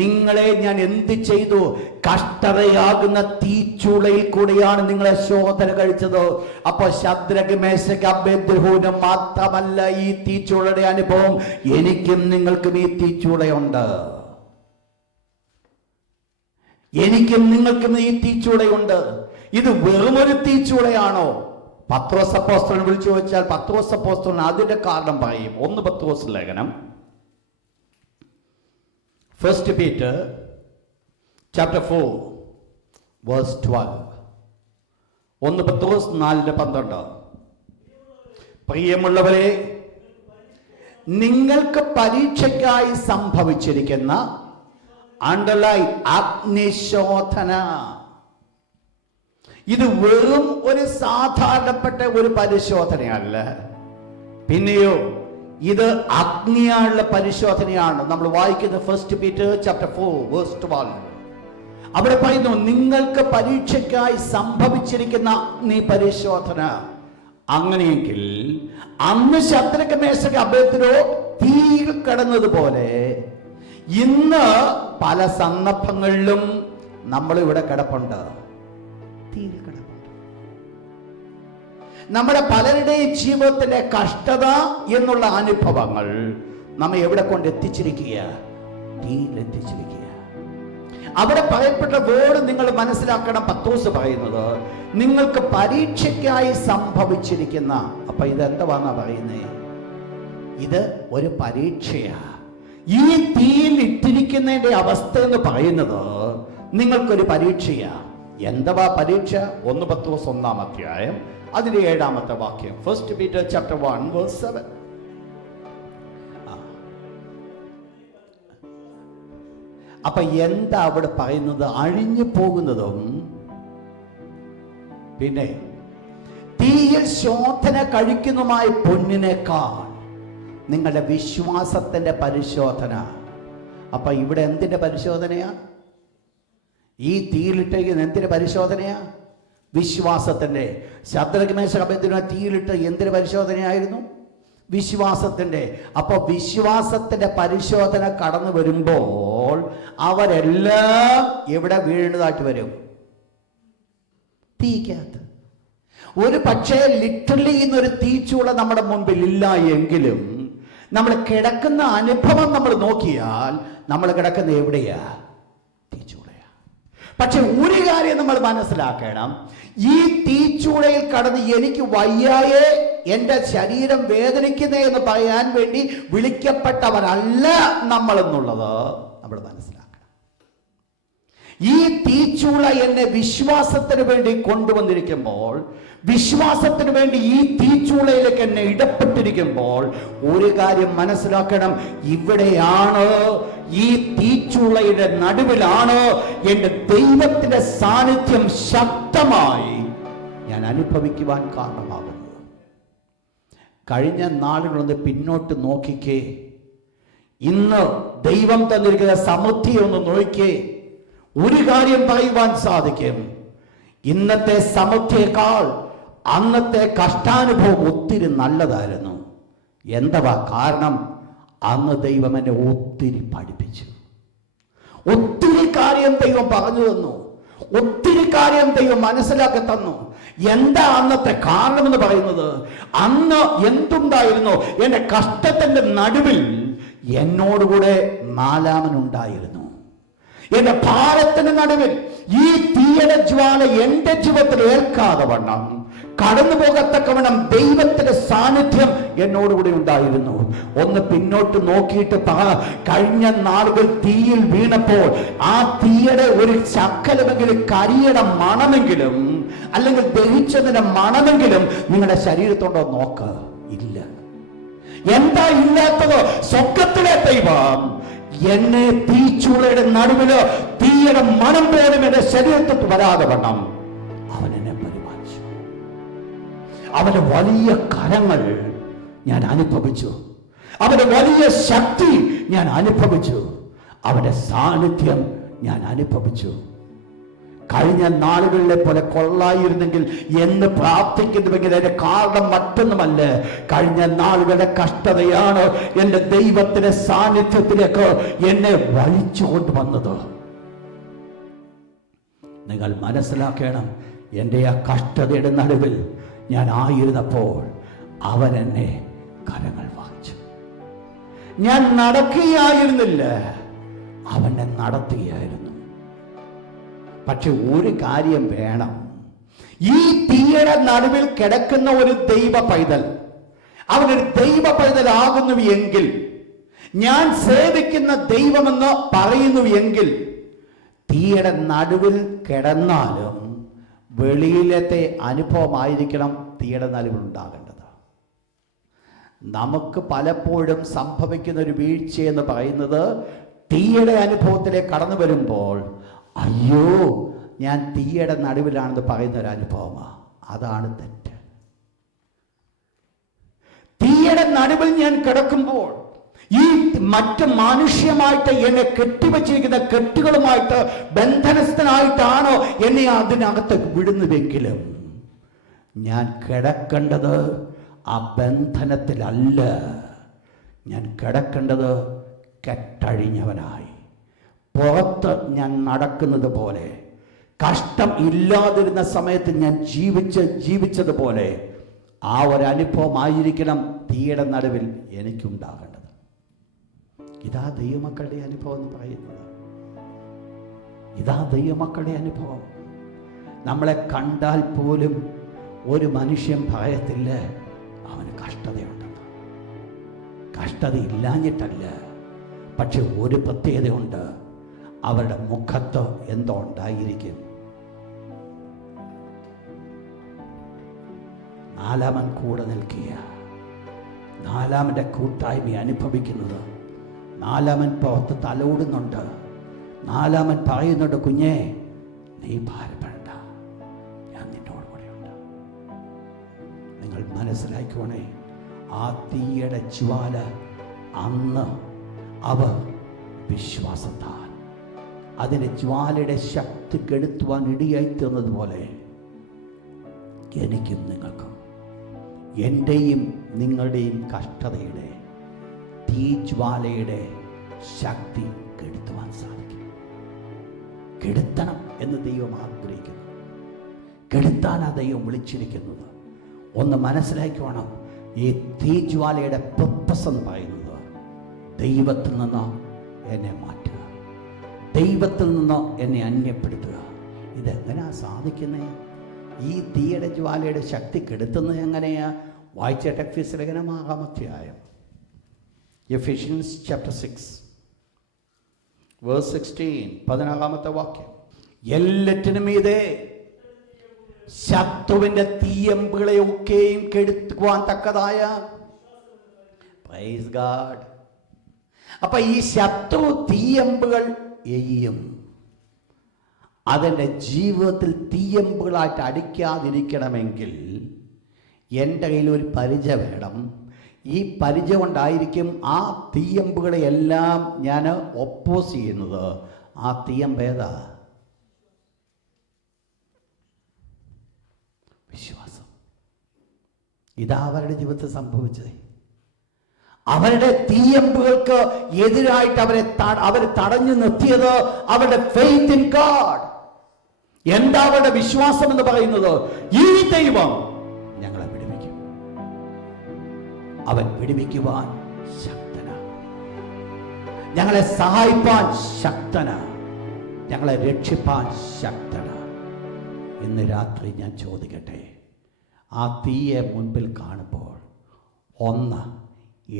നിങ്ങളെ ഞാൻ എന്ത് ചെയ്തു? കഷ്ടതയാകുന്ന തീച്ചൂളയിൽ കൂടെയാണ് നിങ്ങളെ ശോധന കഴിച്ചത്. അപ്പൊ ശദ്രക്ക്, മേശക്ക്, അബേദ്നെഗോവിന് മാത്രമല്ല ഈ തീച്ചൂളയുടെ അനുഭവം, എനിക്കും നിങ്ങൾക്കും ഈ തീച്ചൂളയുണ്ട്. എനിക്കും നിങ്ങൾക്കും ഈ തീച്ചൂളയുണ്ട്. ഇത് വെറുമൊരു തീച്ചൂളയാണോ? പത്രോസ് അപ്പോസ്തലൻ വിളിച്ചു ചോദിച്ചാൽ പത്രോസ് അപ്പോസ്തലൻ അതിന്റെ കാരണം പറയും. 1 പത്രോസ് ലേഖനം, 1 Peter chapter 4 verse 12. 1 പത്രോസ് 4:12. പ്രിയമുള്ളവരെ, നിങ്ങൾക്ക് പരീക്ഷയ്ക്കായി സംഭവിച്ചിരിക്കുന്ന അണ്ടർലൈൻ അഗ്നിശോധന, ഇത് വെറും ഒരു സാധാരണപ്പെട്ട ഒരു പരിശോധനയല്ല. പിന്നെയോ ഇത് അഗ്നിയായുള്ള പരിശോധനയാണ്. നമ്മൾ വായിക്കുന്ന 1 Peter chapter 4 verse 12. അവിടെ പറയുന്നു, നിങ്ങൾക്ക് പരീക്ഷയ്ക്കായി സംഭവിച്ചിരിക്കുന്ന അഗ്നി പരിശോധന. അങ്ങനെയെങ്കിൽ അന്ന് ശദ്രക്ക്, മേശക്ക്, അബേദ്നെഗോ തീയിൽ കിടന്നതുപോലെ ഇന്ന് പല സന്ദർഭങ്ങളിലും നമ്മൾ ഇവിടെ കിടപ്പുണ്ട്, തീയിൽ കിടപ്പുണ്ട്. നമ്മുടെ പലരുടെയും ജീവിതത്തിലെ കഷ്ടത എന്നുള്ള അനുഭവങ്ങൾ നമ്മെ എവിടെ കൊണ്ട് എത്തിച്ചിരിക്കുക? തീയിലെത്തിച്ചിരിക്കുക. അവിടെ പറയപ്പെട്ട വേർഡ് നിങ്ങൾ മനസ്സിലാക്കണം. പത്രോസ് പറയുന്നത് നിങ്ങൾക്ക് പരീക്ഷയ്ക്കായി സംഭവിച്ചിരിക്കുന്ന. അപ്പൊ ഇതെന്താണെന്നാ പറയുന്നേ? ഇത് ഒരു പരീക്ഷയാ. ഈ തീയിൽ ഇട്ടിരിക്കുന്നതിന്റെ അവസ്ഥ എന്ന് പറയുന്നത് നിങ്ങൾക്കൊരു പരീക്ഷയാ. എന്തുവാ പരീക്ഷ? 1 പത്രോസ് 1 അധ്യായം അതിന്റെ 7ാമത്തെ വാക്യം, 1 Peter chapter 1 verse 7. അപ്പൊ എന്താ അവിടെ പറയുന്നത്? അഴിഞ്ഞു പോകുന്നതും പിന്നെ തീയിൽ ശോധന കഴിക്കുന്നതുമായ പൊന്നിനേക്കാൾ നിങ്ങളുടെ വിശ്വാസത്തിന്റെ പരിശോധന. അപ്പൊ ഇവിടെ എന്തിന്റെ പരിശോധനയാ? ഈ തീയിലിട്ടേക്കുന്ന എന്തിന്റെ പരിശോധനയാ? വിശ്വാസത്തിന്റെ. ശദ്രക്ക്, മേശക്ക്, അബേദ്നെഗോ തീയിലിട്ട് എന്തിന്റെ പരിശോധനയായിരുന്നു? വിശ്വാസത്തിന്റെ. അപ്പൊ വിശ്വാസത്തിന്റെ പരിശോധന കടന്നു വരുമ്പോൾ അവരെല്ലാം എവിടെ വീഴുന്നതായിട്ട് വരും? തീക്കകത്ത്. ഒരു പക്ഷേ ലിറ്ററലി ഇന്നൊരു തീച്ചൂള നമ്മുടെ മുൻപിൽ ഇല്ല എങ്കിലും നമ്മൾ കിടക്കുന്ന അനുഭവം നമ്മൾ നോക്കിയാൽ നമ്മൾ കിടക്കുന്ന എവിടെയാ? തീച്ചൂളയാ. പക്ഷെ ഒരു കാര്യം നമ്മൾ മനസ്സിലാക്കണം, ഈ തീച്ചൂളയിൽ കടന്ന് എനിക്ക് വയ്യായേ, എൻ്റെ ശരീരം വേദനിക്കുന്നേ എന്ന് പറയാൻ വേണ്ടി വിളിക്കപ്പെട്ടവരല്ല നമ്മൾ എന്നുള്ളത് നമ്മൾ മനസ്സിലാക്കണം. ഈ തീച്ചൂള എന്നെ വിശ്വാസത്തിന് വേണ്ടി കൊണ്ടുവന്നിരിക്കുമ്പോൾ, വിശ്വാസത്തിന് വേണ്ടി ഈ തീച്ചൂളയിലേക്ക് എന്നെ ഇടപെട്ടിരിക്കുമ്പോൾ, ഒരു കാര്യം മനസ്സിലാക്കണം, ഇവിടെയാണ്, ഈ തീച്ചൂളയുടെ നടുവിലാണ് എൻ്റെ ദൈവത്തിന്റെ സാന്നിധ്യം ശക്തമായി ഞാൻ അനുഭവിക്കുവാൻ കാരണമാകുന്നത്. കഴിഞ്ഞ നാളുകളൊന്ന് പിന്നോട്ട് നോക്കിക്കേ. ഇന്ന് ദൈവം തന്നിരിക്കുന്ന സമൃദ്ധിയെ ഒന്ന് നോക്കിക്കേ. ഒരു കാര്യം പറയുവാൻ സാധിക്കും, ഇന്നത്തെ സമൃദ്ധിയേക്കാൾ അന്നത്തെ കഷ്ടാനുഭവം ഒത്തിരി നല്ലതായിരുന്നു. എന്താ കാരണം? അന്ന് ദൈവം എന്നെ ഒത്തിരി പഠിപ്പിച്ചു. ഒത്തിരി കാര്യം ദൈവം പറഞ്ഞു തന്നു. ഒത്തിരി കാര്യം ദൈവം മനസ്സിലാക്കി തന്നു. എന്താ അന്നത്തെ കാരണമെന്ന് പറയുന്നത്? അന്ന് എന്തുണ്ടായിരുന്നു? എൻ്റെ കഷ്ടത്തിന്റെ നടുവിൽ എന്നോടുകൂടെ നാലാമനുണ്ടായിരുന്നു. എന്റെ ഭാരത്തിന് നടുവിൽ ഈ തീയുടെ ജ്വാല എന്റെ ജീവിതത്തിൽ ഏൽക്കാതെ വണ്ണം, കടന്നു പോകത്തക്കവണ്ണം ദൈവത്തിന്റെ സാന്നിധ്യം എന്നോടുകൂടി ഉണ്ടായിരുന്നു. ഒന്ന് പിന്നോട്ട് നോക്കിയിട്ട് കഴിഞ്ഞ നാളുകൾ തീയിൽ വീണപ്പോൾ ആ തീയുടെ ഒരു ശക്കലമെങ്കിലും, കരിയുടെ മണമെങ്കിലും, അല്ലെങ്കിൽ ദഹിച്ചതിന്റെ മണമെങ്കിലും നിങ്ങളുടെ ശരീരത്തോണ്ടോ നോക്ക്. ഇല്ല. എന്താ ഇല്ലാത്തത്? സ്വർഗ്ഗത്തിലെ ദൈവം എന്നെ തീച്ചൂളയുടെ നടുവില് തീയുടെ മണം പോലും എന്റെ ശരീരത്തിൽ വരാതെ വണ്ണം അവൻ എന്നെ പരിപാലിച്ചു. അവന്റെ വലിയ കരങ്ങൾ ഞാൻ അനുഭവിച്ചു. അവന്റെ വലിയ ശക്തി ഞാൻ അനുഭവിച്ചു. അവന്റെ സാന്നിധ്യം ഞാൻ അനുഭവിച്ചു. കഴിഞ്ഞ നാളുകളിലെ പോലെ കൊള്ളായിരുന്നെങ്കിൽ എന്ന് പ്രാർത്ഥിക്കുന്നുവെങ്കിൽ അതിന്റെ കാരണം മറ്റൊന്നുമല്ല, കഴിഞ്ഞ നാളുകളുടെ കഷ്ടതയാണ് എൻ്റെ ദൈവത്തിന്റെ സാന്നിധ്യത്തിലേക്ക് എന്നെ വലിച്ചു കൊണ്ടുവന്നത്. നിങ്ങൾ മനസ്സിലാക്കണം, എൻ്റെ ആ കഷ്ടതയുടെ നടുവിൽ ഞാൻ ആയിരുന്നപ്പോൾ അവൻ എന്നെ കരങ്ങൾ വഹിച്ചു. ഞാൻ നടക്കുകയായിരുന്നില്ല, അവനെ നടത്തുകയായിരുന്നു. പക്ഷെ ഒരു കാര്യം വേണം, ഈ തീയുടെ നടുവിൽ കിടക്കുന്ന ഒരു ദൈവ പൈതൽ, അവനൊരു ദൈവ പൈതലാകുന്നു എങ്കിൽ, ഞാൻ സേവിക്കുന്ന ദൈവമെന്ന് പറയുന്നു എങ്കിൽ, തീയുടെ നടുവിൽ കിടന്നാലും വെളിയിലത്തെ അനുഭവമായിരിക്കണം തീയുടെ നടുവിൽ ഉണ്ടാകേണ്ടത്. നമുക്ക് പലപ്പോഴും സംഭവിക്കുന്ന ഒരു വീഴ്ചയെന്ന് പറയുന്നത്, തീയുടെ അനുഭവത്തിലേക്ക് കടന്നു വരുമ്പോൾ അയ്യോ ഞാൻ തീയുടെ നടുവിലാണെന്ന് പറയുന്ന ഒരു അനുഭവമാണ്. അതാണ് തെറ്റ്. തീയുടെ നടുവിൽ ഞാൻ കിടക്കുമ്പോൾ ഈ മറ്റ് മനുഷ്യമായിട്ട് എന്നെ കെട്ടിവച്ചിരിക്കുന്ന കെട്ടുകളുമായിട്ട് ബന്ധനസ്ഥനായിട്ടാണോ എന്നെ അതിനകത്ത് വിടുന്നുവെങ്കിലും, ഞാൻ കിടക്കേണ്ടത് ആ ബന്ധനത്തിലല്ല. ഞാൻ കിടക്കേണ്ടത് കെട്ടഴിഞ്ഞവനായി, പുറത്ത് ഞാൻ നടക്കുന്നത് പോലെ, കഷ്ടം ഇല്ലാതിരുന്ന സമയത്ത് ഞാൻ ജീവിച്ചതുപോലെ ആ ഒരു അനുഭവമായിരിക്കണം തീയുടെ നടുവിൽ എനിക്കുണ്ടാകേണ്ടത്. ഇതാ ദൈവമക്കളുടെ അനുഭവം എന്ന് പറയുന്നത്. ഇതാ ദൈവമക്കളുടെ അനുഭവം. നമ്മളെ കണ്ടാൽ പോലും ഒരു മനുഷ്യൻ ഭയത്തില്ല അവന് കഷ്ടതയുണ്ടെന്ന്. കഷ്ടത ഇല്ലാഞ്ഞിട്ടല്ല, പക്ഷെ ഒരു പ്രത്യേകതയുണ്ട്, അവരുടെ മുഖത്ത് എന്തോ ഉണ്ടായിരിക്കും. നാലാമൻ കൂടെ നിൽക്കുക, നാലാമൻ്റെ കൂട്ടായ്മ അനുഭവിക്കുന്നത്. നാലാമൻ പുറത്ത് തലോടുന്നുണ്ട്. നാലാമൻ പറയുന്നുണ്ട്, കുഞ്ഞേ നീ ഭാരപ്പെടണ്ട, ഞാൻ നിന്നോട് കൂടെയുണ്ട്. നിങ്ങൾ മനസ്സിലാക്കണേ, ആ തീയുടെ ജ്വാല അന്ന് അവർ വിശ്വാസത്താൽ അതിൻ്റെ ജ്വാലയുടെ ശക്തി കെടുത്തുവാൻ ഇടിയായി തീർന്നതുപോലെ എനിക്കും നിങ്ങൾക്കും എൻ്റെയും നിങ്ങളുടെയും കഷ്ടതയുടെ തീജ്വാലയുടെ ശക്തി കെടുത്തുവാൻ സാധിക്കും. കെടുത്തണം എന്ന് ദൈവം ആഗ്രഹിക്കുന്നു. കെടുത്താനാ ദൈവം വിളിച്ചിരിക്കുന്നത്. ഒന്ന് മനസ്സിലാക്കണം, ഈ തീജ്വാലയുടെ പർപ്പസ് എന്ന് പറയുന്നത് ദൈവത്തിൽ നിന്ന് എന്നെ മാറ്റുക, ദൈവത്തിൽ നിന്ന് എന്നെ അന്യപ്പെടുത്തുക. ഇതെങ്ങനെയാ സാധിക്കുന്നത്? ഈ തീയുടെ ജ്വാലയുടെ ശക്തി കെടുത്തുന്നത് എങ്ങനെയാ? വായിച്ച എഫെസ്യ ലേഖനം 6-ാം അധ്യായം, Ephesians chapter 6 verse 16, 16-ാമത്തെ വാക്യം. എല്ലാറ്റിനും മീതെ ശത്രുവിന്റെ തീയമ്പുകളെ ഒക്കെയും കെടുത്തുവാൻ തക്കതായ. Praise God. അപ്പൊ ഈ ശത്രു തീയമ്പുകൾ എയ്യും. അതെൻ്റെ ജീവിതത്തിൽ തീയമ്പുകളായിട്ട് അടിക്കാതിരിക്കണമെങ്കിൽ എൻ്റെ കയ്യിൽ ഒരു പരിച വേണം. ഈ പരിച കൊണ്ടായിരിക്കും ആ തീയമ്പുകളെയെല്ലാം ഞാൻ ഒപ്പോസ് ചെയ്യുന്നത്. ആ തീയമ്പേതാ? വിശ്വാസം. ഇതാ അവരുടെ ജീവിതത്തിൽ സംഭവിച്ചത്. അവരുടെ തീയമ്പുകൾക്ക് എതിരായിട്ട് അവർ തടഞ്ഞു നിർത്തിയത് അവരുടെ ഫെയ്ത്ത് ഇൻ ഗാഡ്. എന്താ അവരുടെ വിശ്വാസം എന്ന് പറയുന്നത്? ഈ ദൈവം ഞങ്ങളെ വിടുവിക്കും. അവൻ വിടുവിക്കുവാൻ ശക്തനാ, ഞങ്ങളെ സഹായിപ്പാൻ ശക്തനാ, ഞങ്ങളെ രക്ഷിപ്പാൻ ശക്തനാ. ഇന്ന് രാത്രി ഞാൻ ചോദിക്കട്ടെ, ആ തീയെ മുൻപിൽ കാണുമ്പോൾ ഒന്ന്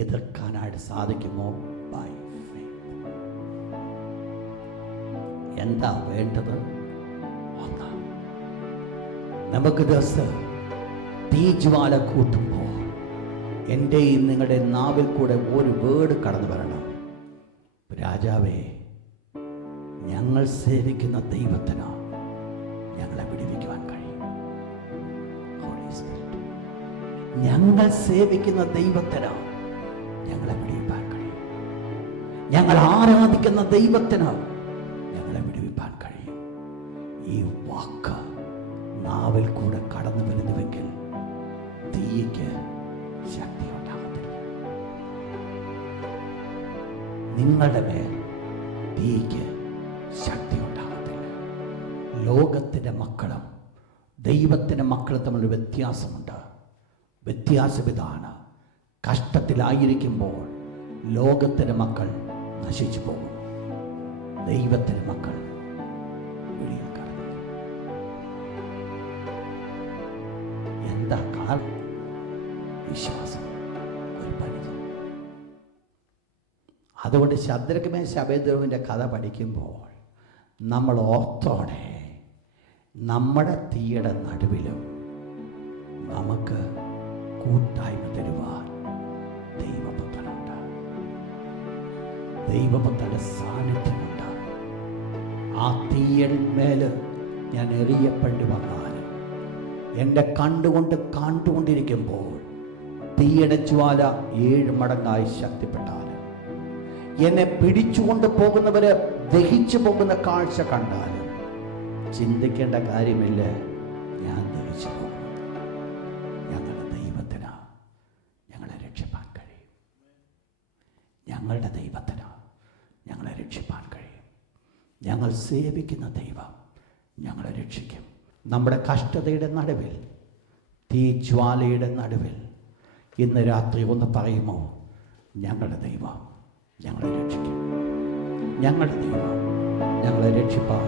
എതിർക്കാനായിട്ട് സാധിക്കുമോ? By faith. എന്താ വേണ്ടത്? ഒന്ന്, നമുക്ക് ദിവസം തീജ്വാല കൂട്ടുമ്പോൾ എൻ്റെയും നിങ്ങളുടെ നാവിൽ കൂടെ ഒരു വേർഡ് കടന്നു വരണം. രാജാവേ, ഞങ്ങൾ സേവിക്കുന്ന ദൈവത്തിന് ഞങ്ങളെ വിടുവിക്കുവാൻ കഴിയും. ഹോളി സ്പിരിറ്റ്, ഞങ്ങൾ സേവിക്കുന്ന ദൈവത്തിന് ഞങ്ങളെ വിടുവിപ്പാൻ കഴിയും. ഞങ്ങൾ ആരാധിക്കുന്ന ദൈവത്തിന് ഞങ്ങളെ വിടുവിപ്പാൻ കഴിയും. ഈ വാക്ക് നാവിൽ കൂടെ കടന്നു വരുന്നുവെങ്കിൽ തീയ്ക്ക് ശക്തി ഉണ്ടാകത്തില്ല. നിങ്ങളുടെ മേൽ തീയ്ക്ക് ശക്തി ഉണ്ടാകത്തില്ല. ലോകത്തിൻ്റെ മക്കളും ദൈവത്തിൻ്റെ മക്കളും തമ്മിൽ വ്യത്യാസമുണ്ട്. വ്യത്യാസം ഇതാണ്: കഷ്ടത്തിലായിരിക്കുമ്പോൾ ലോകത്തിൻ്റെ മക്കൾ നശിച്ചു പോകും, ദൈവത്തിൻ്റെ മക്കൾ വെളിയിൽ കടന്നു. എന്താ കാരണം? വിശ്വാസം, ഒരു പരിചയം. അതുകൊണ്ട് ശദ്രക് മേശക്ക് അബേദ്നെഗോവിൻ്റെ കഥ പഠിക്കുമ്പോൾ നമ്മൾ ഓർത്തോടെ നമ്മുടെ തീയുടെ നടുവിലും നമുക്ക് കൂട്ടായ്മ തരുവാൻ ദൈവപുത്രനുണ്ട്. ദൈവപുത്രന്റെ സാന്നിധ്യമുണ്ട്. ആ തീയന്മേൽ ഞാൻ എറിയപ്പെട്ട് വന്നാലും, എൻ്റെ കണ്ടുകൊണ്ടിരിക്കുമ്പോൾ തീയുടെ ജ്വാല 7 മടങ്ങായി ശക്തിപ്പെട്ടാലും, എന്നെ പിടിച്ചുകൊണ്ട് പോകുന്നവര് ദഹിച്ചു പോകുന്ന കാഴ്ച കണ്ടാലും ചിന്തിക്കേണ്ട കാര്യമില്ല, ഞാൻ ദഹിച്ചു പോകും. ഞങ്ങളുടെ ദൈവത്തിന് ഞങ്ങളെ രക്ഷിപ്പാൻ കഴിയും. ഞങ്ങളുടെ ദൈവത്തിന് ഞങ്ങളെ രക്ഷിപ്പാൻ കഴിയും. ഞങ്ങൾ സേവിക്കുന്ന ദൈവം ഞങ്ങളെ രക്ഷിക്കും. നമ്മുടെ കഷ്ടതയുടെ നടുവിൽ, തീജ്വാലയുടെ നടുവിൽ ഇന്ന് രാത്രി ഒന്ന് പറയുമോ? ഞങ്ങളുടെ ദൈവം ഞങ്ങളെ രക്ഷിക്കും. ഞങ്ങളുടെ ദൈവം ഞങ്ങളെ രക്ഷിപ്പാൻ